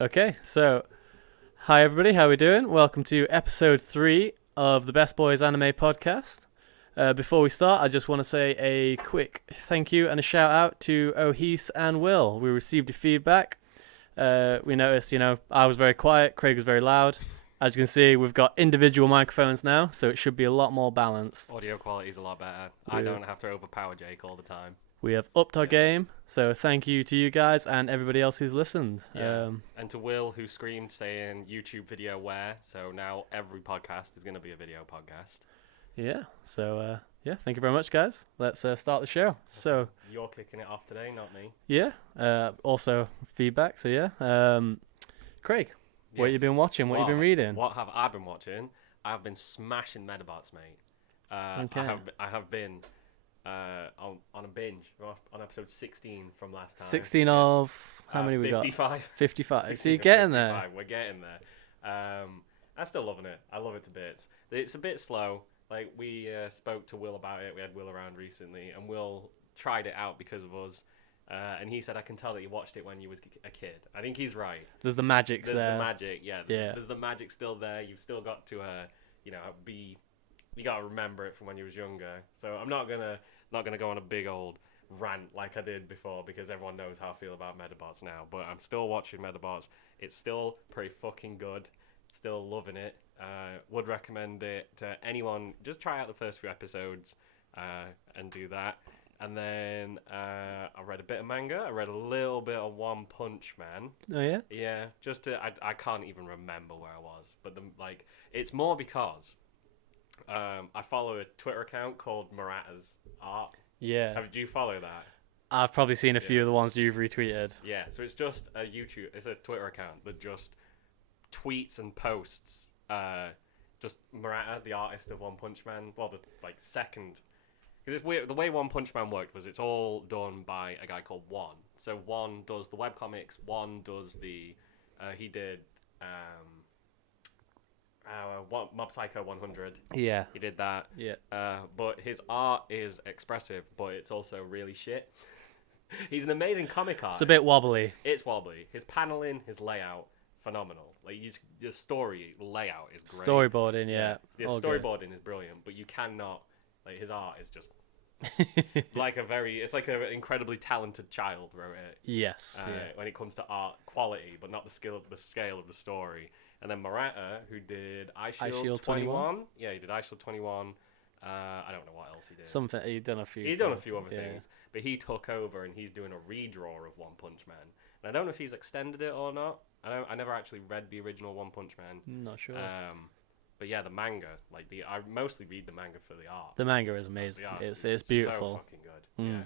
Okay, so hi everybody, how we doing? Welcome to episode 3 of the Best Boys Anime Podcast. Before we start, I just want to say a quick thank you and a shout out to Ohis and Will. We received your feedback. We noticed, I was very quiet, Craig was very loud. As you can see, we've got individual microphones now, so it should be a lot more balanced. Audio quality is a lot better. I don't have to overpower Jake all the time. We have upped our game, so thank you to you guys and everybody else who's listened. Yeah. And to Will, who screamed saying YouTube video where, so now every podcast is going to be a video podcast. Yeah, so thank you very much, guys. Let's start the show. So you're kicking it off today, not me. Yeah, also feedback, so yeah. Craig, what you been watching, what you been reading? What have I been watching? I've been smashing Medabots, mate. Okay. I have been... on a binge. We're on episode 16 from last time. 16 of how many we 55. got? 55. So you're getting there. We're getting there. I'm still loving it. I love it to bits. It's a bit slow. Like we spoke to Will about it. We had Will around recently, and Will tried it out because of us. And he said, "I can tell that you watched it when you was a kid." I think he's right. There's the magic there. There's the magic. Yeah. There's the magic still there. You've still got to be. You got to remember it from when you was younger. So I'm not gonna go on a big old rant like I did before because everyone knows how I feel about Medabots now. But I'm still watching Medabots. It's still pretty fucking good. Still loving it. Would recommend it to anyone. Just try out the first few episodes and do that. And then I read a bit of manga. I read a little bit of One Punch Man. Oh yeah. Yeah. I can't even remember where I was. But it's more because. I follow a Twitter account called Murata's Art. Yeah. Do you follow that? I've probably seen a few of the ones you've retweeted. Yeah, so it's just it's a Twitter account that just tweets and posts just Murata, the artist of One Punch Man. Well, the second. Because it's weird. The way One Punch Man worked was it's all done by a guy called One. So One does the webcomics. One does the. He did. Mob Psycho 100. Yeah. He did that. Yeah. But his art is expressive, but it's also really shit. He's an amazing comic artist. It's a bit wobbly. It's wobbly. His paneling, his layout, phenomenal. Like the story layout is great. Storyboarding, yeah. His storyboarding is brilliant, but you cannot his art is just it's like an incredibly talented child wrote it. Yes. When it comes to art quality, but not the scale of the story. And then Murata, who did iShield 21. Yeah, he did iShield 21. I don't know what else he did. Something he's done a few. He's done a few other things, but he took over and he's doing a redraw of One Punch Man. And I don't know if he's extended it or not. I never actually read the original One Punch Man. Not sure. But yeah, the manga, I mostly read the manga for the art. The manga is amazing. It's beautiful. So fucking good.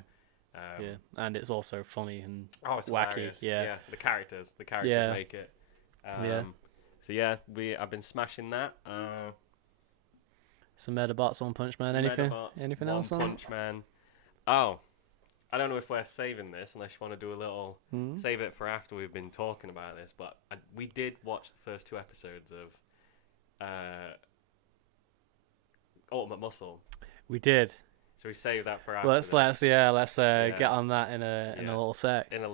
Yeah. And it's also funny and it's wacky. Hilarious. Yeah. The characters make it. So yeah, I've been smashing that. Some Medabots, One Punch Man. Anything else on? One Punch Man. Oh, I don't know if we're saving this unless you want to do a little save it for after we've been talking about this. But we did watch the first 2 episodes of Ultimate Muscle. We did. So we save that for after. Let's get on that in a little sec. And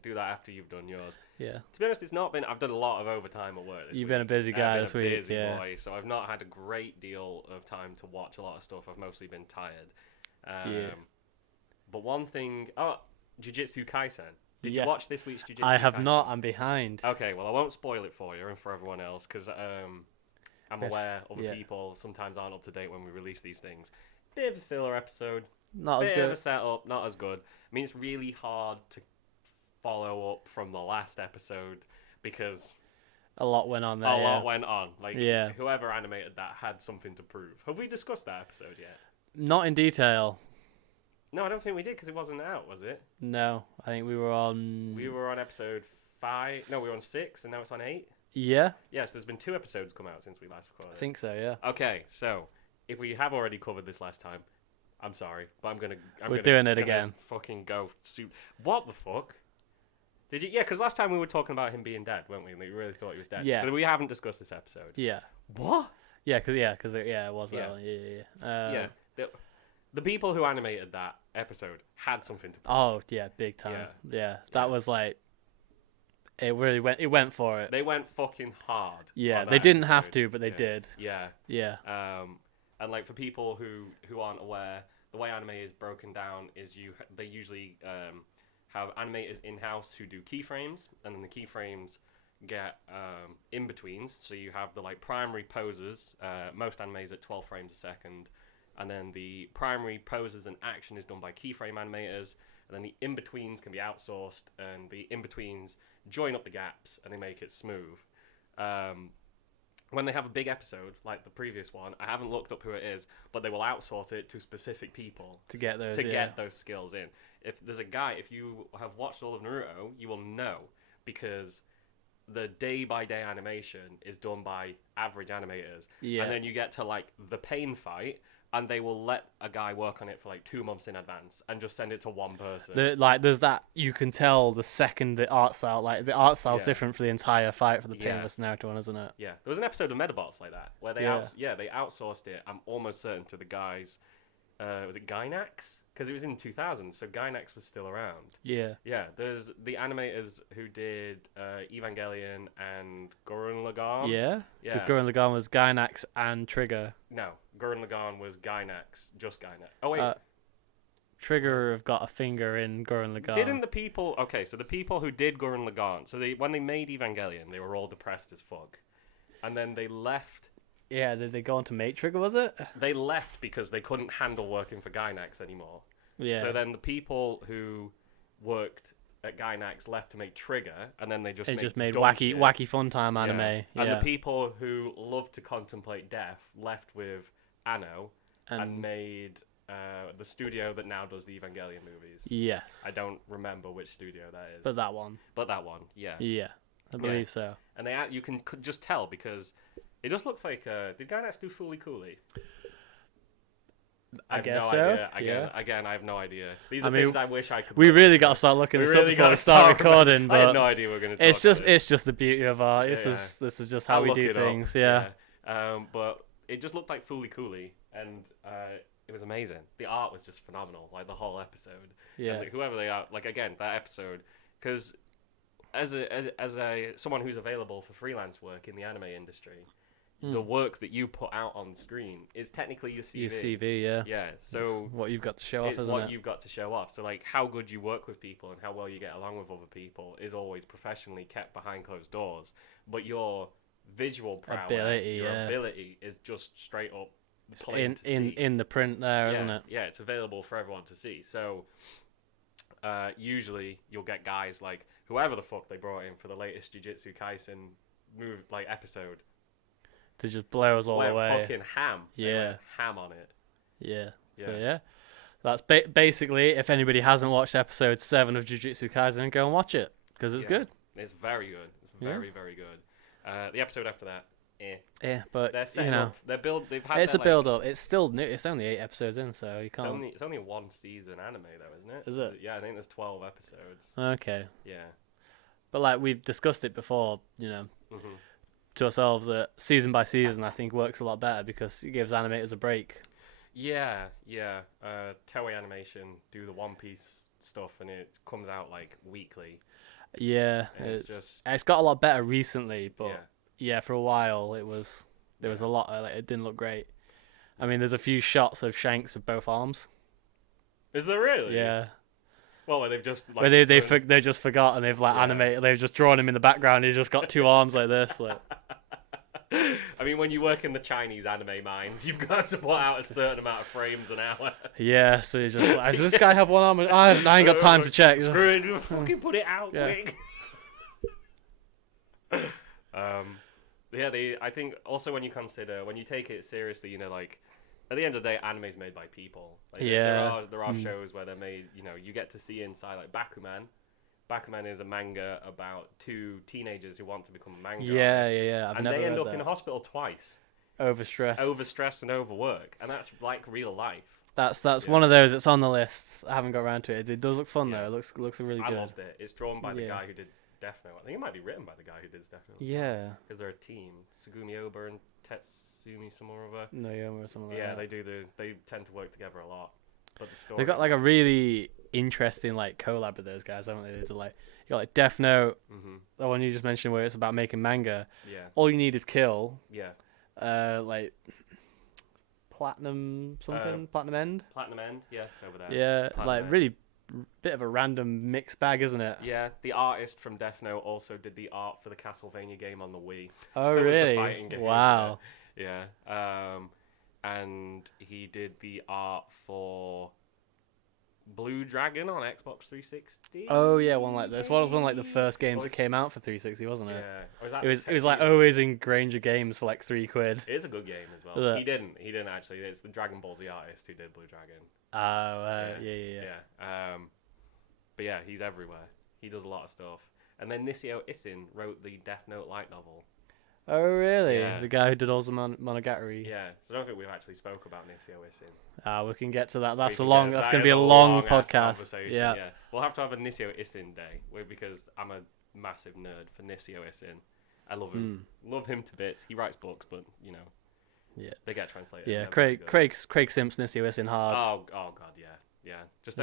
do that after you've done yours. Yeah. To be honest, it's not been. I've done a lot of overtime at work this week. You've been a busy guy this week. Busy boy, so I've not had a great deal of time to watch a lot of stuff. I've mostly been tired. But one thing, Jujutsu Kaisen. Did you watch this week's Jujutsu Kaisen? I have not. I'm behind. Okay, well I won't spoil it for you and for everyone else because I'm aware other people sometimes aren't up to date when we release these things. Bit of a filler episode. Not as good. Bit of a setup. Not as good. I mean, it's really hard to follow up from the last episode because a lot went on there. A lot went on. Whoever animated that had something to prove. Have we discussed that episode yet? Not in detail. No, I don't think we did because it wasn't out, was it? No, I think we were on. We were on episode 5. No, we were on 6, and now it's on 8. Yeah. Yes, there's been 2 episodes come out since we last recorded. I think so. Yeah. Okay, so if we have already covered this last time, I'm sorry, but we're doing it again. Fucking go. What the fuck? Did you? Yeah, because last time we were talking about him being dead, weren't we? We really thought he was dead. Yeah. So we haven't discussed this episode. Yeah. What? Yeah, because it was that one. Yeah. The people who animated that episode had something to prove. Oh yeah, big time. Yeah, that was like It really went. It went for it. They went fucking hard. Yeah, on they that didn't episode. have to, but they did. Yeah. Yeah. And like for people who aren't aware, the way anime is broken down is they usually have animators in-house who do keyframes, and then the keyframes get in-betweens. So you have the like primary poses, most animes at 12 frames a second, and then the primary poses and action is done by keyframe animators, and then the in-betweens can be outsourced, and the in-betweens join up the gaps and they make it smooth. When they have a big episode, like the previous one, I haven't looked up who it is, but they will outsource it to specific people To get those. get those skills in. If there's a guy, if you have watched all of Naruto, you will know, because the day-by-day animation is done by average animators. Yeah. And then you get to, like, the pain fight, and they will let a guy work on it for, like, 2 months in advance and just send it to one person. There's that, you can tell the second the art style, like, the art style's Yeah. different for the entire fight for the Yeah. painless Naruto one, isn't it? Yeah. There was an episode of Medabots like that, where they they outsourced it, I'm almost certain, to the guys, was it Gainax? Because it was in 2000, so Gainax was still around. Yeah. Yeah, there's the animators who did Evangelion and Gurren Lagann. Yeah? Yeah. Because Gurren Lagann was Gainax and Trigger. No, Gurren Lagann was Gainax, just Gainax. Oh, wait. Trigger have got a finger in Gurren Lagann. Didn't the people... Okay, so the people who did Gurren Lagann, so when they made Evangelion, they were all depressed as fuck. And then they left... Yeah, did they go on to make Trigger, was it? They left because they couldn't handle working for Gainax anymore. Yeah. So then the people who worked at Gainax left to make Trigger, and then they just made dumb wacky shit. wacky fun time anime. Yeah. Yeah. And the people who loved to contemplate death left with Anno and made the studio that now does the Evangelion movies. Yes. I don't remember which studio that is. But that one. Yeah. Yeah, I believe so. And you can just tell because it just looks like... did Gainax do Fooly Cooly? I guess no so. idea. Again, I have no idea. These are I mean, things I wish I could. We really got to start looking this up before we start recording. I But had no idea we were going to. it's just the beauty of art. This is just how we do it things. up. Yeah. But it just looked like Fooly Cooly, and it was amazing. The art was just phenomenal. Like the whole episode. Yeah. And, like, whoever they are, like again that episode, because as a someone who's available for freelance work in the anime industry. The work that you put out on screen is technically your CV. Your CV, yeah. Yeah, so it's what you've got to show off, it's isn't what it? you've got to show off. So, like, how good you work with people and how well you get along with other people is always professionally kept behind closed doors. But your visual prowess, ability is just straight up plain to see. In the print there, isn't it? Yeah, it's available for everyone to see. So, usually you'll get guys like whoever the fuck they brought in for the latest Jujutsu Kaisen episode. To just blow us all away. Fucking ham. Yeah. Ham on it. Yeah. Yeah. So yeah, that's basically. If anybody hasn't watched episode 7 of Jujutsu Kaisen, go and watch it because it's good. It's very good. It's very very good. The episode after that, Yeah, but they're setting you know, up. They've had. it's a build up. It's still new. It's only 8 episodes in, so you can't. It's only a 1 season anime though, isn't it? Is it? Yeah, I think there's 12 episodes. Okay. Yeah. But like we've discussed it before, you know, Mhm. to ourselves that season by season I think works a lot better because it gives animators a break. Yeah. Toei Animation do the One Piece stuff, and it comes out like weekly. Yeah, And it's got a lot better recently, but yeah. yeah, for a while there was a lot like, it didn't look great. I mean, there's a few shots of Shanks with both arms. Is there really? Yeah. Well, where they've just like. Where they just forgot and they've like animated. They've just drawn him in the background. He's just got 2 arms like this. Like. I mean, when you work in the Chinese anime mines, you've got to put out a certain amount of frames an hour. Yeah, so you're just like, does this guy have 1 arm? I ain't got time to check. Screw it, fucking put it out quick. I think also when you take it seriously, you know, like at the end of the day, anime's made by people. Like, there are shows where they're made. You know, you get to see inside, like Bakuman. Bakuman is a manga about 2 teenagers who want to become manga artists. Yeah. And they end up in a hospital twice. Overstressed and overwork, and that's like real life. That's one of those. It's on the list. I haven't got around to it. It does look fun though. It looks really good. I loved it. It's drawn by the guy who did Death Note. I think it might be written by the guy who did Death Note. Yeah. Because they're a team. Sugumi Oba and Tetsumi Samurova. No, or something like that. Yeah, they tend to work together a lot. but the story. They've got like a really interesting like collab with those guys, haven't they? They're like you got like Death Note, the one you just mentioned where it's about making manga. Yeah. All you need is kill. Yeah. Like Platinum something, Platinum End. Platinum End, yeah, it's over there. Yeah, Platinum like End. really bit of a random mixed bag, isn't it? Yeah, the artist from Death Note also did the art for the Castlevania game on the Wii. Oh, It was the really? fighting game, Wow. Yeah. And he did the art for Blue Dragon on Xbox 360. Oh yeah, one like this. One was one like the first games that came out for 360, wasn't it? Yeah. Or is that It was like always in Granger Games for like £3. It is a good game as well. Yeah. He didn't actually. It's the Dragon Ball Z artist who did Blue Dragon. Oh, yeah. But yeah, he's everywhere. He does a lot of stuff. And then Nisio Isin wrote the Death Note light novel. Oh, really? Yeah. The guy who did all the Monogatari. Yeah, so I don't think we've actually spoke about Nisio Isin. We can get to that. That's We a can long. get- That's that going to is be a a long long-ass podcast. conversation, Yeah. We'll have to have a Nisio Isin day because I'm a massive nerd for Nisio Isin. I love him. Love him to bits. He writes books, but Yeah. they get translated. Yeah. They're very Craig good. Simpson, Nisio in hard. Oh god, yeah. Just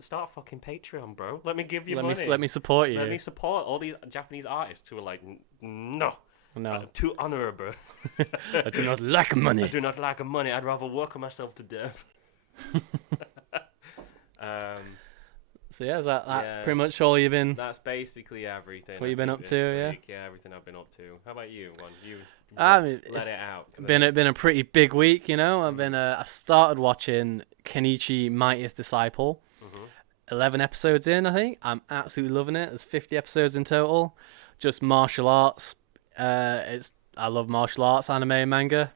start fucking Patreon, bro. Let me give you let money. me support you. Let me support all these Japanese artists who are like, no, No, too honorable. I do not like money. I do not like money. I'd rather work myself to death. So yeah, is that Yeah. pretty much all you've been? That's basically everything. What I you been think up this to, yeah? week. Yeah, everything I've been up to. How about you? One, you I mean, let it's it out. 'Cause been a pretty big week, you know. I started watching Kenichi Mightiest Disciple. 11 episodes in, I think. I'm absolutely loving it. There's 50 episodes in total. Just martial arts. I love martial arts anime and manga.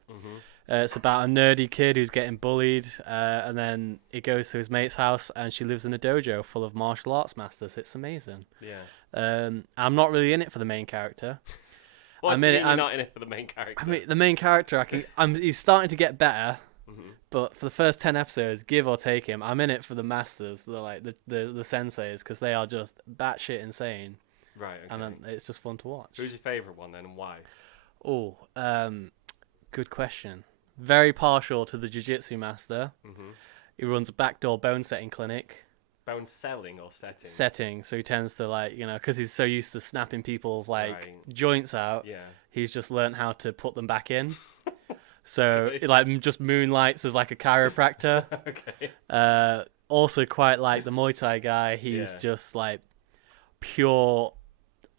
It's about a nerdy kid who's getting bullied, and then he goes to his mate's house, and she lives in a dojo full of martial arts masters. It's amazing. Yeah. I'm not really in it for the main character. What do you mean you're not in it for the main character? I mean, the main character, he's starting to get better. But for the first 10 episodes, give or take him, I'm in it for the masters, the senseis, because they are just batshit insane, Right. Okay. and it's just fun to watch. Who's your favourite one then, and why? Oh, good question. Very partial to the jiu-jitsu master. He runs a backdoor bone setting clinic. Bone selling or setting? Setting, so he tends to because he's so used to snapping people's Right. joints out. Yeah. He's just learned how to put them back in. So it just moonlights as like a chiropractor. Okay. Also quite like the Muay Thai guy. He's just like pure,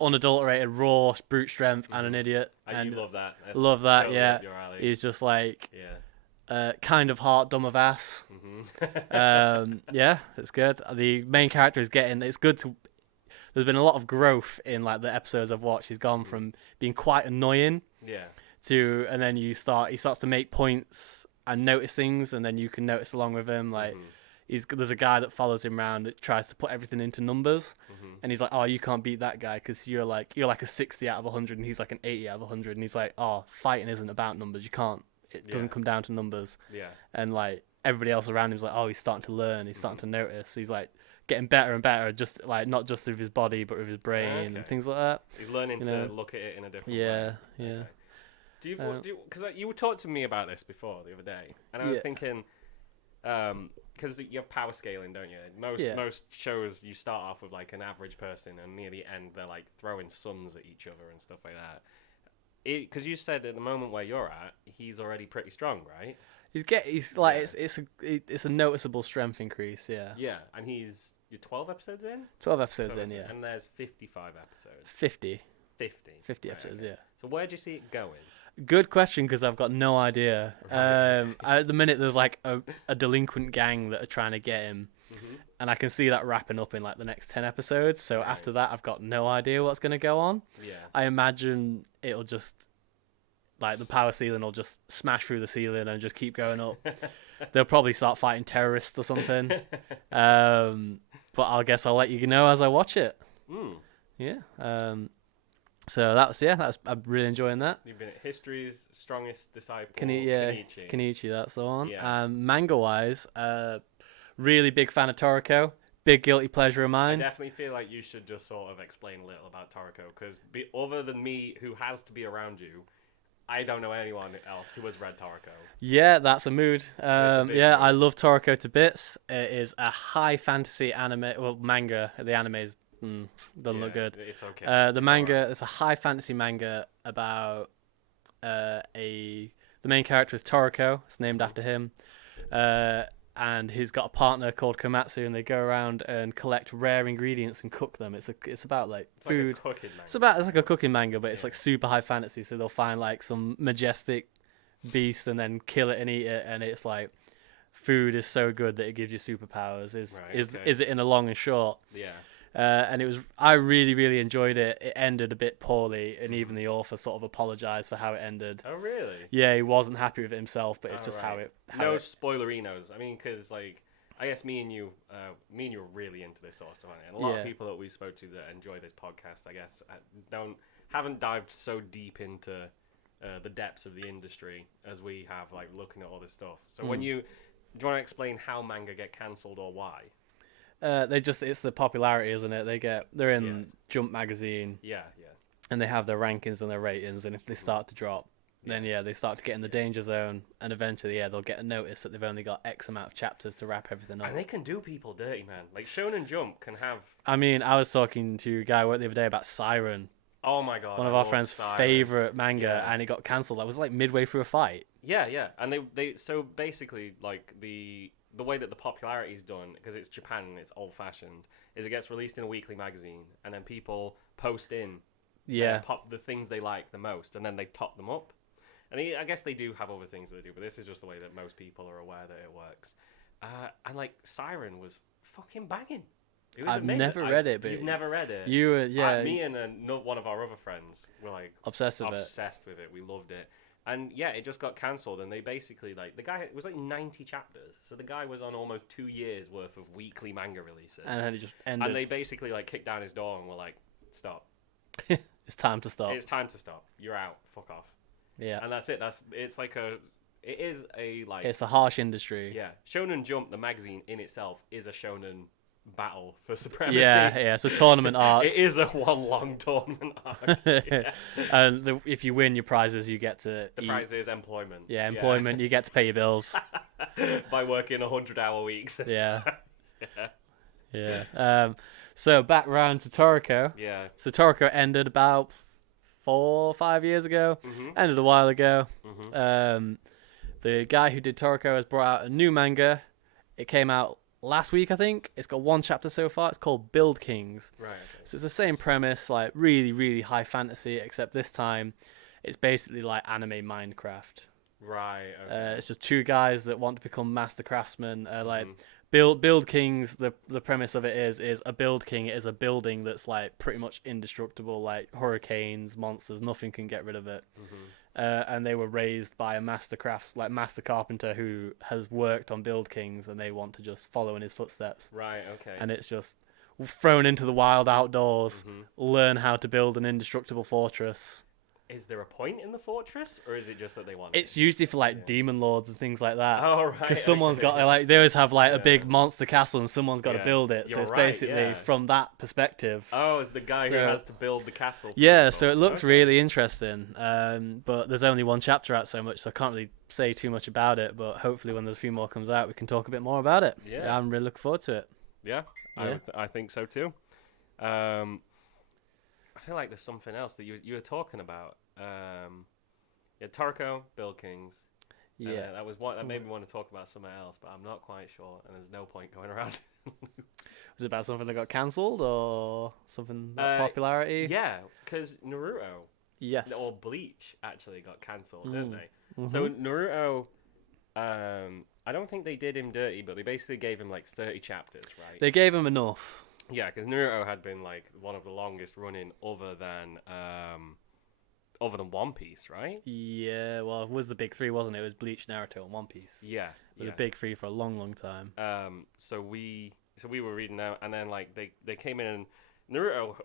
unadulterated, raw brute strength and an idiot. And you love that. That's love that, totally yeah. up your alley. He's just like Yeah. kind of heart, dumb of ass. Yeah, it's good. The main character is it's good to. There's been a lot of growth in the episodes I've watched. He's gone from being quite annoying Yeah. and then he starts to make points and notice things, and then you can notice along with him. There's a guy that follows him around that tries to put everything into numbers, and he's like, oh, you can't beat that guy because you're like a 60 out of 100, and he's like an 80 out of 100, and he's like, oh, fighting isn't about numbers. You can't. It doesn't come down to numbers. Yeah. And everybody else around him's like, oh, he's starting to learn. He's starting to notice. He's getting better and better, just not just with his body but with his brain and things like that. He's learning to look at it in a different way. Yeah. Okay. Do you because you were talking to me about this before the other day, and I was thinking, because you have power scaling, don't you? Most shows you start off with an average person, and near the end they're throwing suns at each other and stuff like that. Because you said at the moment where you're at, he's already pretty strong, right? It's a noticeable strength increase. Yeah. Yeah, and you're 12 episodes in. 12 episodes in, yeah. And there's 55 episodes. 50 right, episodes, okay. yeah. So where do you see it going? Good question, because I've got no idea. Right. At the minute, there's a delinquent gang that are trying to get him, and I can see that wrapping up in the next 10 episodes. So after that, I've got no idea what's going to go on. Yeah. I imagine it'll just the power ceiling will just smash through the ceiling and just keep going up. They'll probably start fighting terrorists or something. But I guess I'll let you know as I watch it. Yeah. So I'm really enjoying that. You've been at History's Strongest Disciple. Kenichi, that's the one. Yeah. Manga wise, really big fan of Toriko. Big guilty pleasure of mine. I definitely feel like you should just sort of explain a little about Toriko, because other than me, who has to be around you, I don't know anyone else who has read Toriko. Yeah, that's a mood. a big Yeah, mood. I love Toriko to bits. It is a high fantasy anime, well, manga. The anime is doesn't look good. It's okay. The It's manga, alright. it's a high fantasy manga about the main character is Toriko. It's named after him. And he's got a partner called Komatsu, and they go around and collect rare ingredients and cook them. It's about like It's food. like a cooking It's like a cooking manga, but it's Yeah. like super high fantasy. So they'll find like some majestic beast and then kill it and eat it, and it's like food is so good that it gives you superpowers. Is it in a long and short? Yeah. And I really really enjoyed it. It ended a bit poorly, and even the author sort of apologized for how it ended. Oh really? Yeah, he wasn't happy with it himself, but it's just Right. how No it. spoilerinos. I mean, because like I guess me and you are really into this sort of stuff, aren't we? And a lot Yeah. of people that we spoke to that enjoy this podcast, I guess, haven't dived so deep into the depths of the industry as we have, like looking at all this stuff. So do you want to explain how manga get cancelled or why? It's the popularity, isn't it? They're in Yeah. Jump magazine, Yeah. and they have their rankings and their ratings, and if they start to drop, then they start to get in the danger zone, and eventually they'll get a notice that they've only got X amount of chapters to wrap everything up. And they can do people dirty, man. Like Shonen Jump can have. I mean, I was talking to a guy the other day about Siren, Oh my god. one of I our love friends' Siren. favorite manga, Yeah. and it got cancelled. That was like midway through a fight. Yeah, and they so basically like the way that the popularity is done, because it's Japan and it's old fashioned, is it gets released in a weekly magazine, and then people post in Yeah, pop the things they like the most, and then they top them up. And I guess they do have other things that they do, but this is just the way that most people are aware that it works. And like Siren was fucking banging. It was I've amazing. never read it, but you've never read it. you were Me and one of our other friends were like obsessed with it. obsessed with it. We loved it. And yeah, it just got cancelled, and they basically like the guy, it was like 90 chapters, so the guy was on almost 2 years worth of weekly manga releases, And then it just ended. and they basically like kicked down his door and were like, "Stop! It's time to stop. It's time to stop. You're out. Fuck off." Yeah, And that's it. It is a like it's a harsh industry. yeah. Shonen Jump, the magazine in itself, is a shonen battle for supremacy. Yeah. It's a tournament arc. It is a one long tournament arc. Yeah. And if you win your prizes, you get to The eat. prize is employment. Yeah, employment. You get to pay your bills. By working 100-hour weeks. Yeah, Yeah. yeah. So back round to Toriko. Yeah. So Toriko ended about 4 or 5 years ago. Mhm. Ended a while ago. Mhm. The guy who did Toriko has brought out a new manga. It came out last week, I think. It's got 1 chapter so far. It's called Build Kings. Right. Okay. So it's the same premise, like really, really high fantasy, except this time it's basically like anime Minecraft. Right. Okay. It's just 2 guys that want to become master craftsmen. Like Mhm. build kings. The premise of it is a build king is a building that's like pretty much indestructible. Like hurricanes, monsters, nothing can get rid of it. Mhm. And they were raised by a master carpenter who has worked on build kings, and they want to just follow in his footsteps. Right. Okay. And it's just thrown into the wild outdoors, Mhm. learn how to build an indestructible fortress. Is there a point in the fortress, or is it just that they want It's it? usually for like demon lords and things like that. Oh right. Because someone's okay. got like they always have like a big Yeah. monster castle, and someone's got to Yeah. build it. So You're it's right, basically yeah. from that perspective. Oh, it's the guy who So- has to build the castle. For Yeah, people. so it looks Okay. really interesting. But there's only 1 chapter out so much, so I can't really say too much about it. But hopefully, when there's a few more comes out, we can talk a bit more about it. Yeah. I'm really looking forward to it. Yeah. Yeah. I think so too. I feel like there's something else that you were talking about. Yeah, Toriko, Build Kings. Yeah. That was one that made me want to talk about something else, but I'm not quite sure, and there's no point going around. Was it about something that got cancelled or something about popularity? Yeah, because Naruto Yes. or Bleach actually got cancelled, Mm. didn't they? Mhm. So Naruto, I don't think they did him dirty, but they basically gave him like 30 chapters, right? They gave him enough. Yeah, because Naruto had been like one of the longest running, other than One Piece, right? Yeah, well, it was the big 3, wasn't it? It was Bleach, Naruto, and One Piece. Yeah, It was yeah. a big 3 for a long, long time. So we were reading out, and then like they came in, and Naruto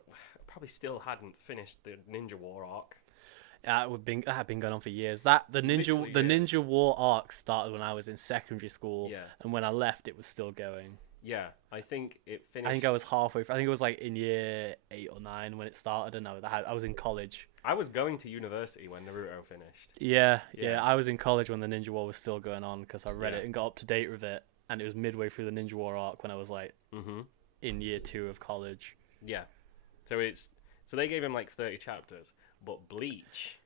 probably still hadn't finished the Ninja War arc. That had been going on for years. The Literally Ninja years. War arc started when I was in secondary school, Yeah. and when I left, it was still going. Yeah, I think it finished. I think I was halfway. I think it was like in year 8 or 9 when it started, and I was in college. I was going to university when Naruto finished. Yeah, Yeah. I was in college when the Ninja War was still going on because I read Yeah. it and got up to date with it, and it was midway through the Ninja War arc when I was like Mhm. in year 2 of college. Yeah. So they gave him like 30 chapters, but Bleach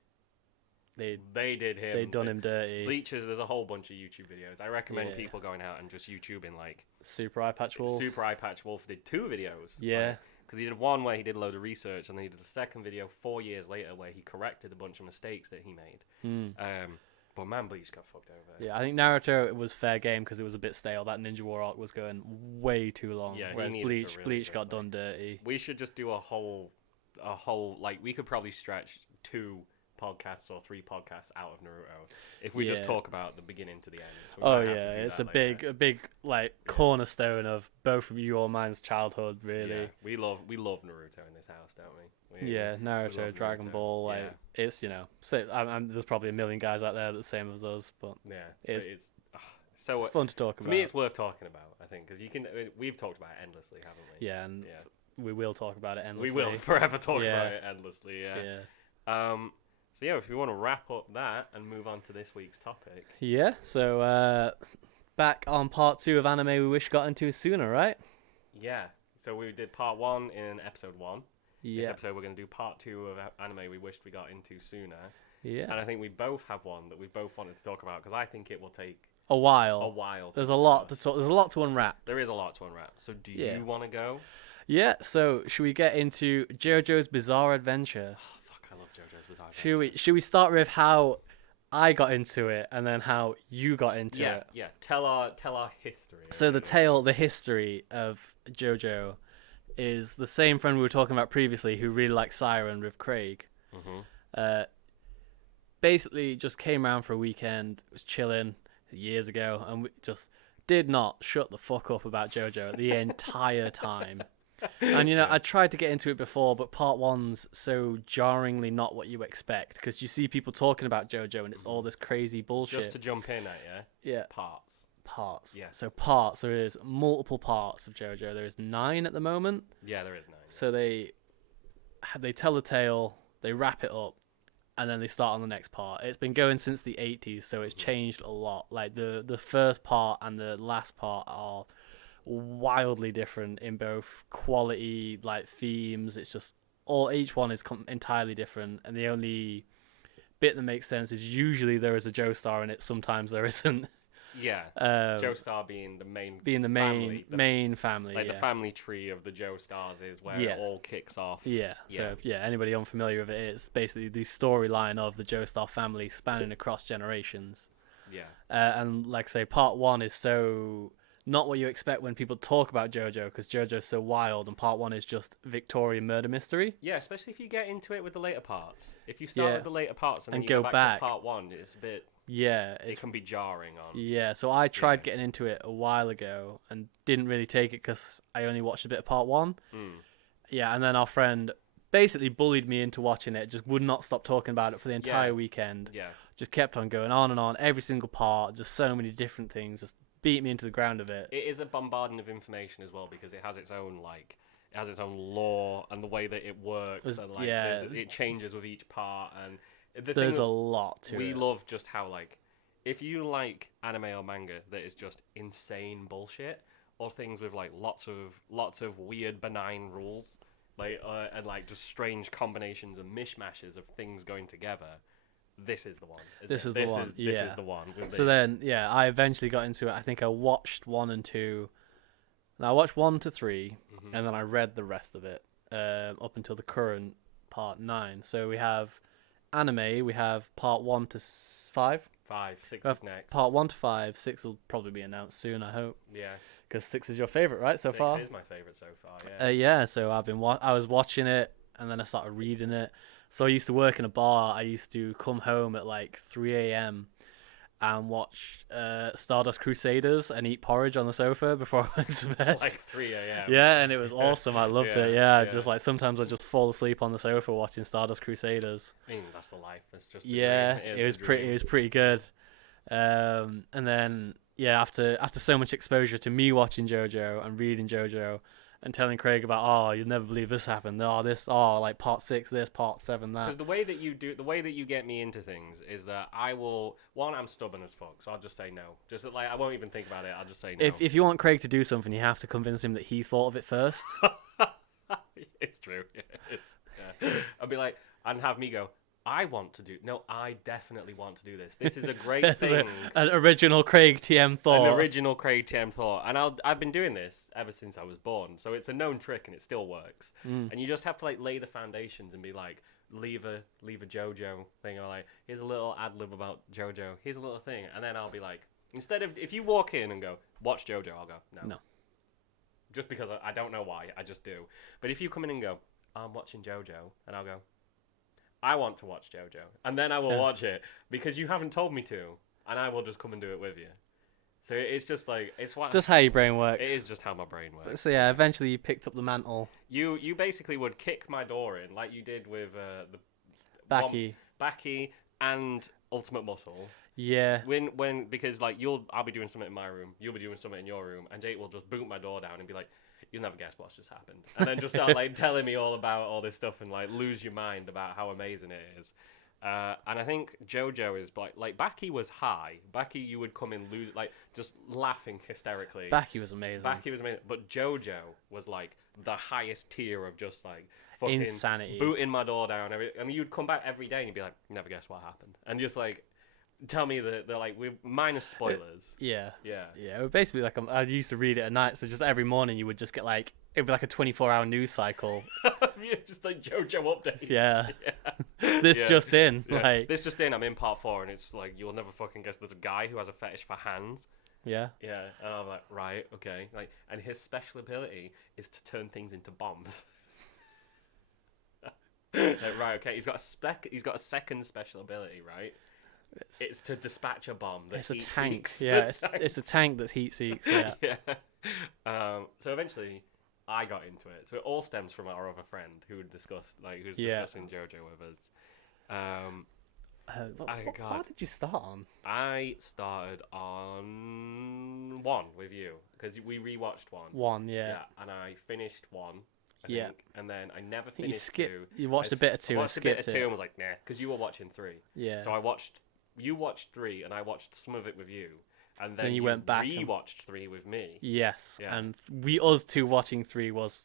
They did him. they done him dirty. Bleachers, there's a whole bunch of YouTube videos. I recommend Yeah. people going out and just YouTubing like Super Eye Patch Wolf. Super Eye Patch Wolf did 2 videos. Yeah. Because he did one where he did a load of research, and then he did a second video 4 years later where he corrected a bunch of mistakes that he made. But man, Bleach got fucked over. Yeah, I think Naruto was fair game because it was a bit stale. That Ninja War arc was going way too long. Yeah, he whereas needed to really Bleach just, got like- done dirty. We should just do a whole like we could probably stretch 2 podcasts or 3 podcasts out of Naruto if we just Yeah. talk about the beginning to the end. So we Oh might have yeah, to do it's that a later. big like cornerstone of both of you or mine's childhood, really. Yeah, we love Naruto in this house, don't we? Yeah, Naruto, love Dragon Naruto. Ball, like Yeah. it's so there's probably a million guys out there that's the same as us, but Yeah, It's- it's so it's fun to talk for about. me. It's worth talking about, I think, because we've talked about it endlessly, haven't we? Yeah, and Yeah. we will talk about it We endlessly. will forever talk Yeah. about it endlessly. Yeah. Yeah. So yeah, if you want to wrap up that and move on to this week's topic. Yeah. So back on part 2 of anime we wish got into sooner, right? Yeah. So we did part 1 in episode 1. This Yeah. episode we're going to do part 2 of anime we wished we got into sooner. Yeah. And I think we both have one that we both wanted to talk about because I think it will take A while. a while. There's a lot to discuss. talk. There's a lot to unwrap. There is a lot to unwrap. So do Yeah. you want to go? Yeah. So should we get into JoJo's Bizarre Adventure? Oh, fuck, I love JoJo's Bizarre Adventure. Should we start with how I got into it and then how you got into Yeah, it? yeah. Tell our history. So the history of JoJo is the same friend we were talking about previously who really likes Siren with Craig. Mhm. Basically just came around for a weekend, was chilling years ago, and we just did not shut the fuck up about JoJo the entire time. And I tried to get into it before, but part 1's so jarringly not what you expect because you see people talking about JoJo and it's all this crazy bullshit. Just to jump in at you. Yeah. Parts. Yes. So parts. There is multiple parts of JoJo. There is 9 at the moment. Yeah, there is 9. So they tell the tale, they wrap it up, and then they start on the next part. It's been going since the 80s, so it's changed a lot. Like the first part and the last part are wildly different in both quality, like themes. It's just each one is entirely different, and the only bit that makes sense is usually there is a Joestar in it. Sometimes there isn't. Yeah. Joestar being the main family, main family, like yeah. the family tree of the Joestars is where Yeah. it all kicks off. Yeah. So anybody unfamiliar with it, it's basically the storyline of the Joestar family spanning across generations. Yeah. And like I say, part 1 is so not what you expect when people talk about JoJo because JoJo's so wild, and part 1 is just Victorian murder mystery. Yeah, especially if you get into it with the later parts. If you start Yeah. with the later parts and then And you go go back. to part 1, it's a bit. Yeah, It can be jarring on. yeah. So I tried Yeah. getting into it a while ago and didn't really take it because I only watched a bit of part 1. Mm. Yeah, and then our friend basically bullied me into watching it. Just would not stop talking about it for the entire weekend. Yeah. Just kept on going on and on. Every single part, just so many different things. Just beat me into the ground of it. It is a bombarding of information as well because it has its own lore and the way that it works, and it changes with each part. And There's a lot to it. We love just how if you like anime or manga that is just insane bullshit, or things with lots of weird benign rules, and just strange combinations and mishmashes of things going together. This is the one. This is this the one. This is the one. So then, I eventually got into it. I think I watched 1 and 2. And I watched 1 to 3, and then I read the rest of it up until the current part 9. So we have anime. We have part 1 to 5. 5, 6 is next. Part 1 to 5. 6 will probably be announced soon, I hope. Yeah. Because 6 is your favorite, right? So 6 far. is my favorite so far. Yeah. Yeah. So I was watching it, and then I started reading it. So I used to work in a bar. I used to come home at 3 a.m. and watch Stardust Crusaders and eat porridge on the sofa before I went to bed. 3 a.m. Yeah, and it was awesome. I loved it. Yeah. Just sometimes I just fall asleep on the sofa watching Stardust Crusaders. I mean, that's the life. It's just It was pretty good. And then yeah, after so much exposure to me watching JoJo and reading JoJo and telling Craig about, oh, you'll never believe this happened. Oh, this, oh, like part 6, this, part 7, that. Because the way that you get me into things is that I will. One, I'm stubborn as fuck, so I'll just say no. Just like I won't even think about it. I'll just say no. If you want Craig to do something, you have to convince him that he thought of it first. It's true. Yeah. I'll be like, and have me go, I want to do. No, I definitely want to do this. This is a great thing. An original Craig TM thought. An original Craig TM thought. And I've been doing this ever since I was born. So it's a known trick and it still works. And you just have to like lay the foundations and be like, leave a JoJo thing, or like, here's a little ad lib about JoJo. Here's a little thing. And then I'll be like, instead of, if you walk in and go, watch JoJo, I'll go, no. Just because I don't know why, I just do. But if you come in and go, I'm watching JoJo, and I'll go, I want to watch JoJo, and then I will watch it because you haven't told me to, and I will just come and do it with you. So it's just like it's just how your brain works. It is just how my brain works. So yeah, eventually you picked up the mantle. You basically would kick my door in like you did with the Baki and Ultimate Muscle. Yeah. Because like I'll be doing something in my room, you'll be doing something in your room, and Jake will just boot my door down and be like, you'll never guess what's just happened, and then just start like telling me all about all this stuff and like lose your mind about how amazing it is. And I think JoJo is like Baki was high. Baki, you would come in like just laughing hysterically. Baki was amazing. But JoJo was like the highest tier of just like fucking insanity, booting my door down. I mean, you'd come back every day and you'd be like, never guess what happened, and just like tell me that they're like, with minus spoilers. Yeah. Basically, like I used to read it at night, so just every morning you would just get like, it'd be like a 24-hour news cycle. Just like JoJo updates. Yeah. This just in. Yeah. Like this just in. I'm in part 4, and it's like you'll never fucking guess. There's a guy who has a fetish for hands. Yeah. Yeah, and I'm like, right, okay. Like, and his special ability is to turn things into bombs. Like, right, okay. He's got a second special ability, right? It's to dispatch a bomb that it's a heat tank. seeks. Yeah, it's a tank that heat seeks. Yeah. Yeah. So eventually, I got into it. So it all stems from our other friend who's discussing JoJo with us. What did you start on? I started on 1 with you because we rewatched 1. 1, yeah. Yeah, and I finished 1. I think, and then I never finished 2. You watched a bit of 2 and skipped it. I watched a bit of 2 and was like, nah, because you were watching 3. Yeah. So you watched 3, and I watched some of it with you, and then you went back and rewatched 3 with me. Yes, yeah. And us two watching 3 was,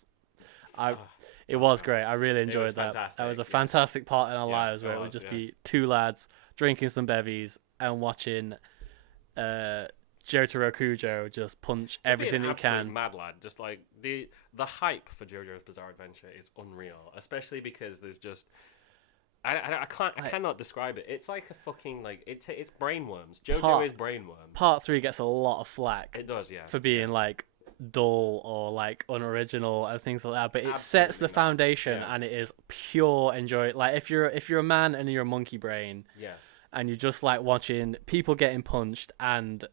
it was great. I really enjoyed that. Fantastic. That was a fantastic part in our lives where it would just be 2 lads drinking some bevies and watching Jotaro Kujo just punch everything he can. Mad lad, just like the hype for JoJo's Bizarre Adventure is unreal, especially because there's just I cannot describe it. It's like a fucking like it's brainworms. JoJo is brainworms. Part 3 gets a lot of flack. It does, yeah, for being like dull or like unoriginal and things like that. But it sets the foundation, and it is pure enjoy. Like if you're a man and you're a monkey brain, and you just like watching people getting punched and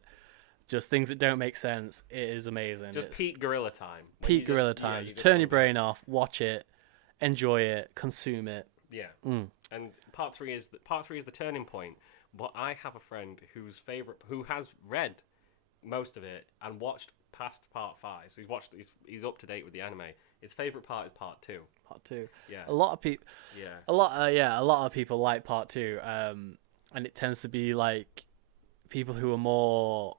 just things that don't make sense, it is amazing. Just peak gorilla time. Peak gorilla time. You turn your brain off, watch it, enjoy it, consume it. Yeah. And part 3 is the turning point. But I have a friend who has read most of it and watched past part 5. So he's up to date with the anime. His favorite part is part 2. Part 2. Yeah. A lot of people. Yeah. A lot of people like part 2. And it tends to be like people who are more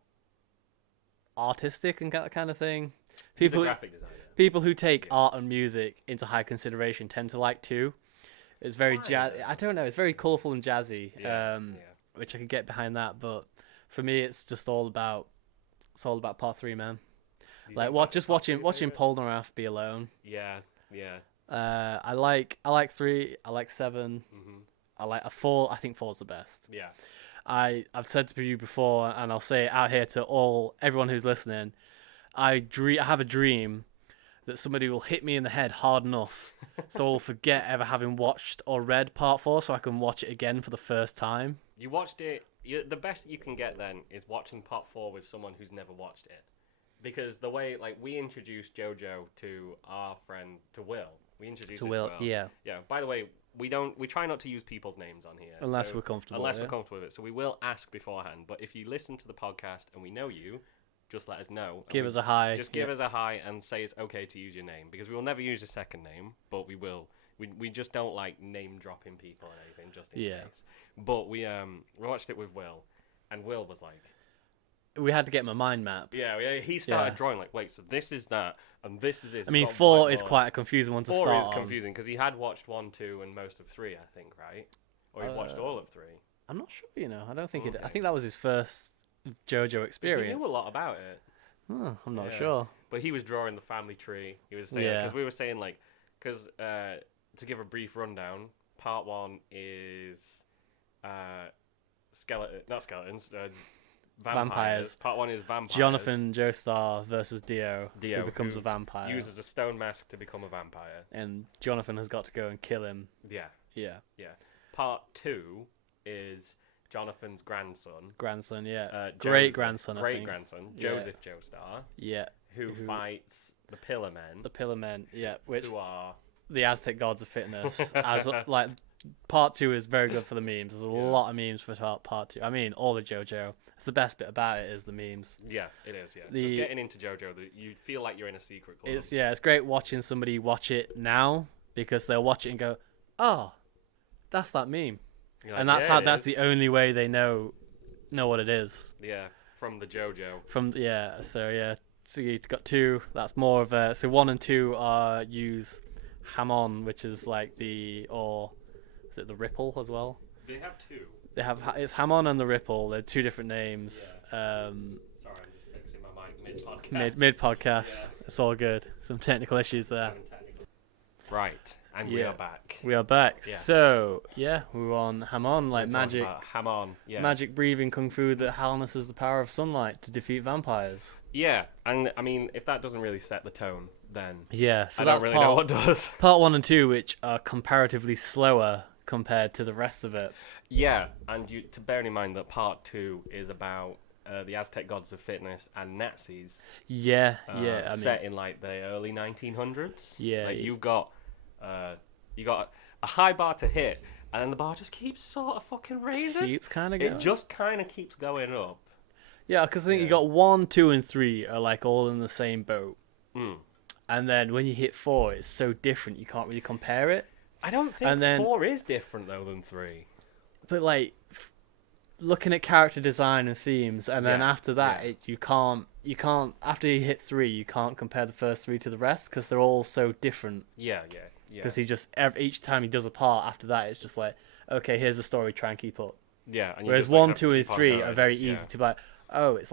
artistic and that kind of thing. He's a graphic designer. People who take art and music into high consideration tend to like 2. It's very I don't know. It's very colourful and jazzy, which I can get behind that. But for me, it's just all about part 3, man. Like watching Polnareff be alone. Yeah. I like 3. I like 7. I like a 4. I think 4's the best. Yeah. I've said to you before, and I'll say it out here to everyone who's listening. I have a dream that somebody will hit me in the head hard enough so I'll forget ever having watched or read part 4 so I can watch it again for the first time. You watched it. The best you can get then is watching part 4 with someone who's never watched it. Because the way, like, we introduced JoJo to our friend, to Will. We introduced him to Will. Yeah. Yeah. By the way, we try not to use people's names on here Unless we're comfortable with it. So we will ask beforehand. But if you listen to the podcast and we know you, just let us know. Give us a hi. Just give us a hi and say it's okay to use your name, because we will never use a second name, but we will. We just don't like name dropping people or anything, just in case. But we watched it with Will, and Will was like, we had to get him a mind map. Yeah, he started drawing like, wait, so this is that, and this is this. I mean, 4 is quite a confusing one to start on. 4 is confusing because he had watched 1, 2, and most of 3, I think, right? Or he watched all of 3. I'm not sure. I don't think I think that was his first JoJo experience. He knew a lot about it. Oh, I'm not sure. But he was drawing the family tree. He was saying, because we were saying like, to give a brief rundown, part 1 is not skeletons. Vampires. Part 1 is vampires. Jonathan Joestar versus Dio, who becomes a vampire. Uses a stone mask to become a vampire. And Jonathan has got to go and kill him. Yeah. Part 2 is Jonathan's grandson. Great grandson, I think. Great grandson, Joseph Joestar. Yeah. Who fights the Pillar Men. The Pillar Men, which who are the Aztec gods of fitness. As like, part 2 is very good for the memes. There's a lot of memes for part 2. I mean, all the JoJo. It's the best bit about it is the memes. Yeah, it is. Yeah, just getting into JoJo, you feel like you're in a secret club. It's great watching somebody watch it now, because they'll watch it and go, "Oh, that's that meme," and that's the only way they know what it is. Yeah, from the JoJo. So you've got 2. That's more of a 1 and 2 use Hamon, which is like is it the Ripple as well? They have 2. It's Hamon and the Ripple. They're 2 different names. Sorry, I'm just fixing my mic mid-podcast. Mid-podcast. Yeah. It's all good. Some technical issues there. Right, and we are back. We are back. Yes. So, we're on Hamon, like magic. Hamon, magic breathing kung fu that harnesses the power of sunlight to defeat vampires. Yeah, and I mean, if that doesn't really set the tone, then so I don't really know what does. Part 1 and 2, which are comparatively slower compared to the rest of it. Yeah, and to bear in mind that part 2 is about the Aztec gods of fitness and Nazis. Set in like the early 1900s. Yeah, like you got a high bar to hit, and then the bar just keeps sort of fucking raising. It just kind of keeps going up. Yeah, because I think you got 1, 2, and 3 are like all in the same boat. And then when you hit 4, it's so different you can't really compare it. I don't think 4 is different though than 3. But like looking at character design and themes, and then after that, you can't. After you hit 3, you can't compare the first 3 to the rest because they're all so different. Yeah. Because he just each time he does a part after that, it's just like, okay, here's a story, try and keep up. Yeah. And whereas 1, 2, and 3 are very easy to be like, oh, it's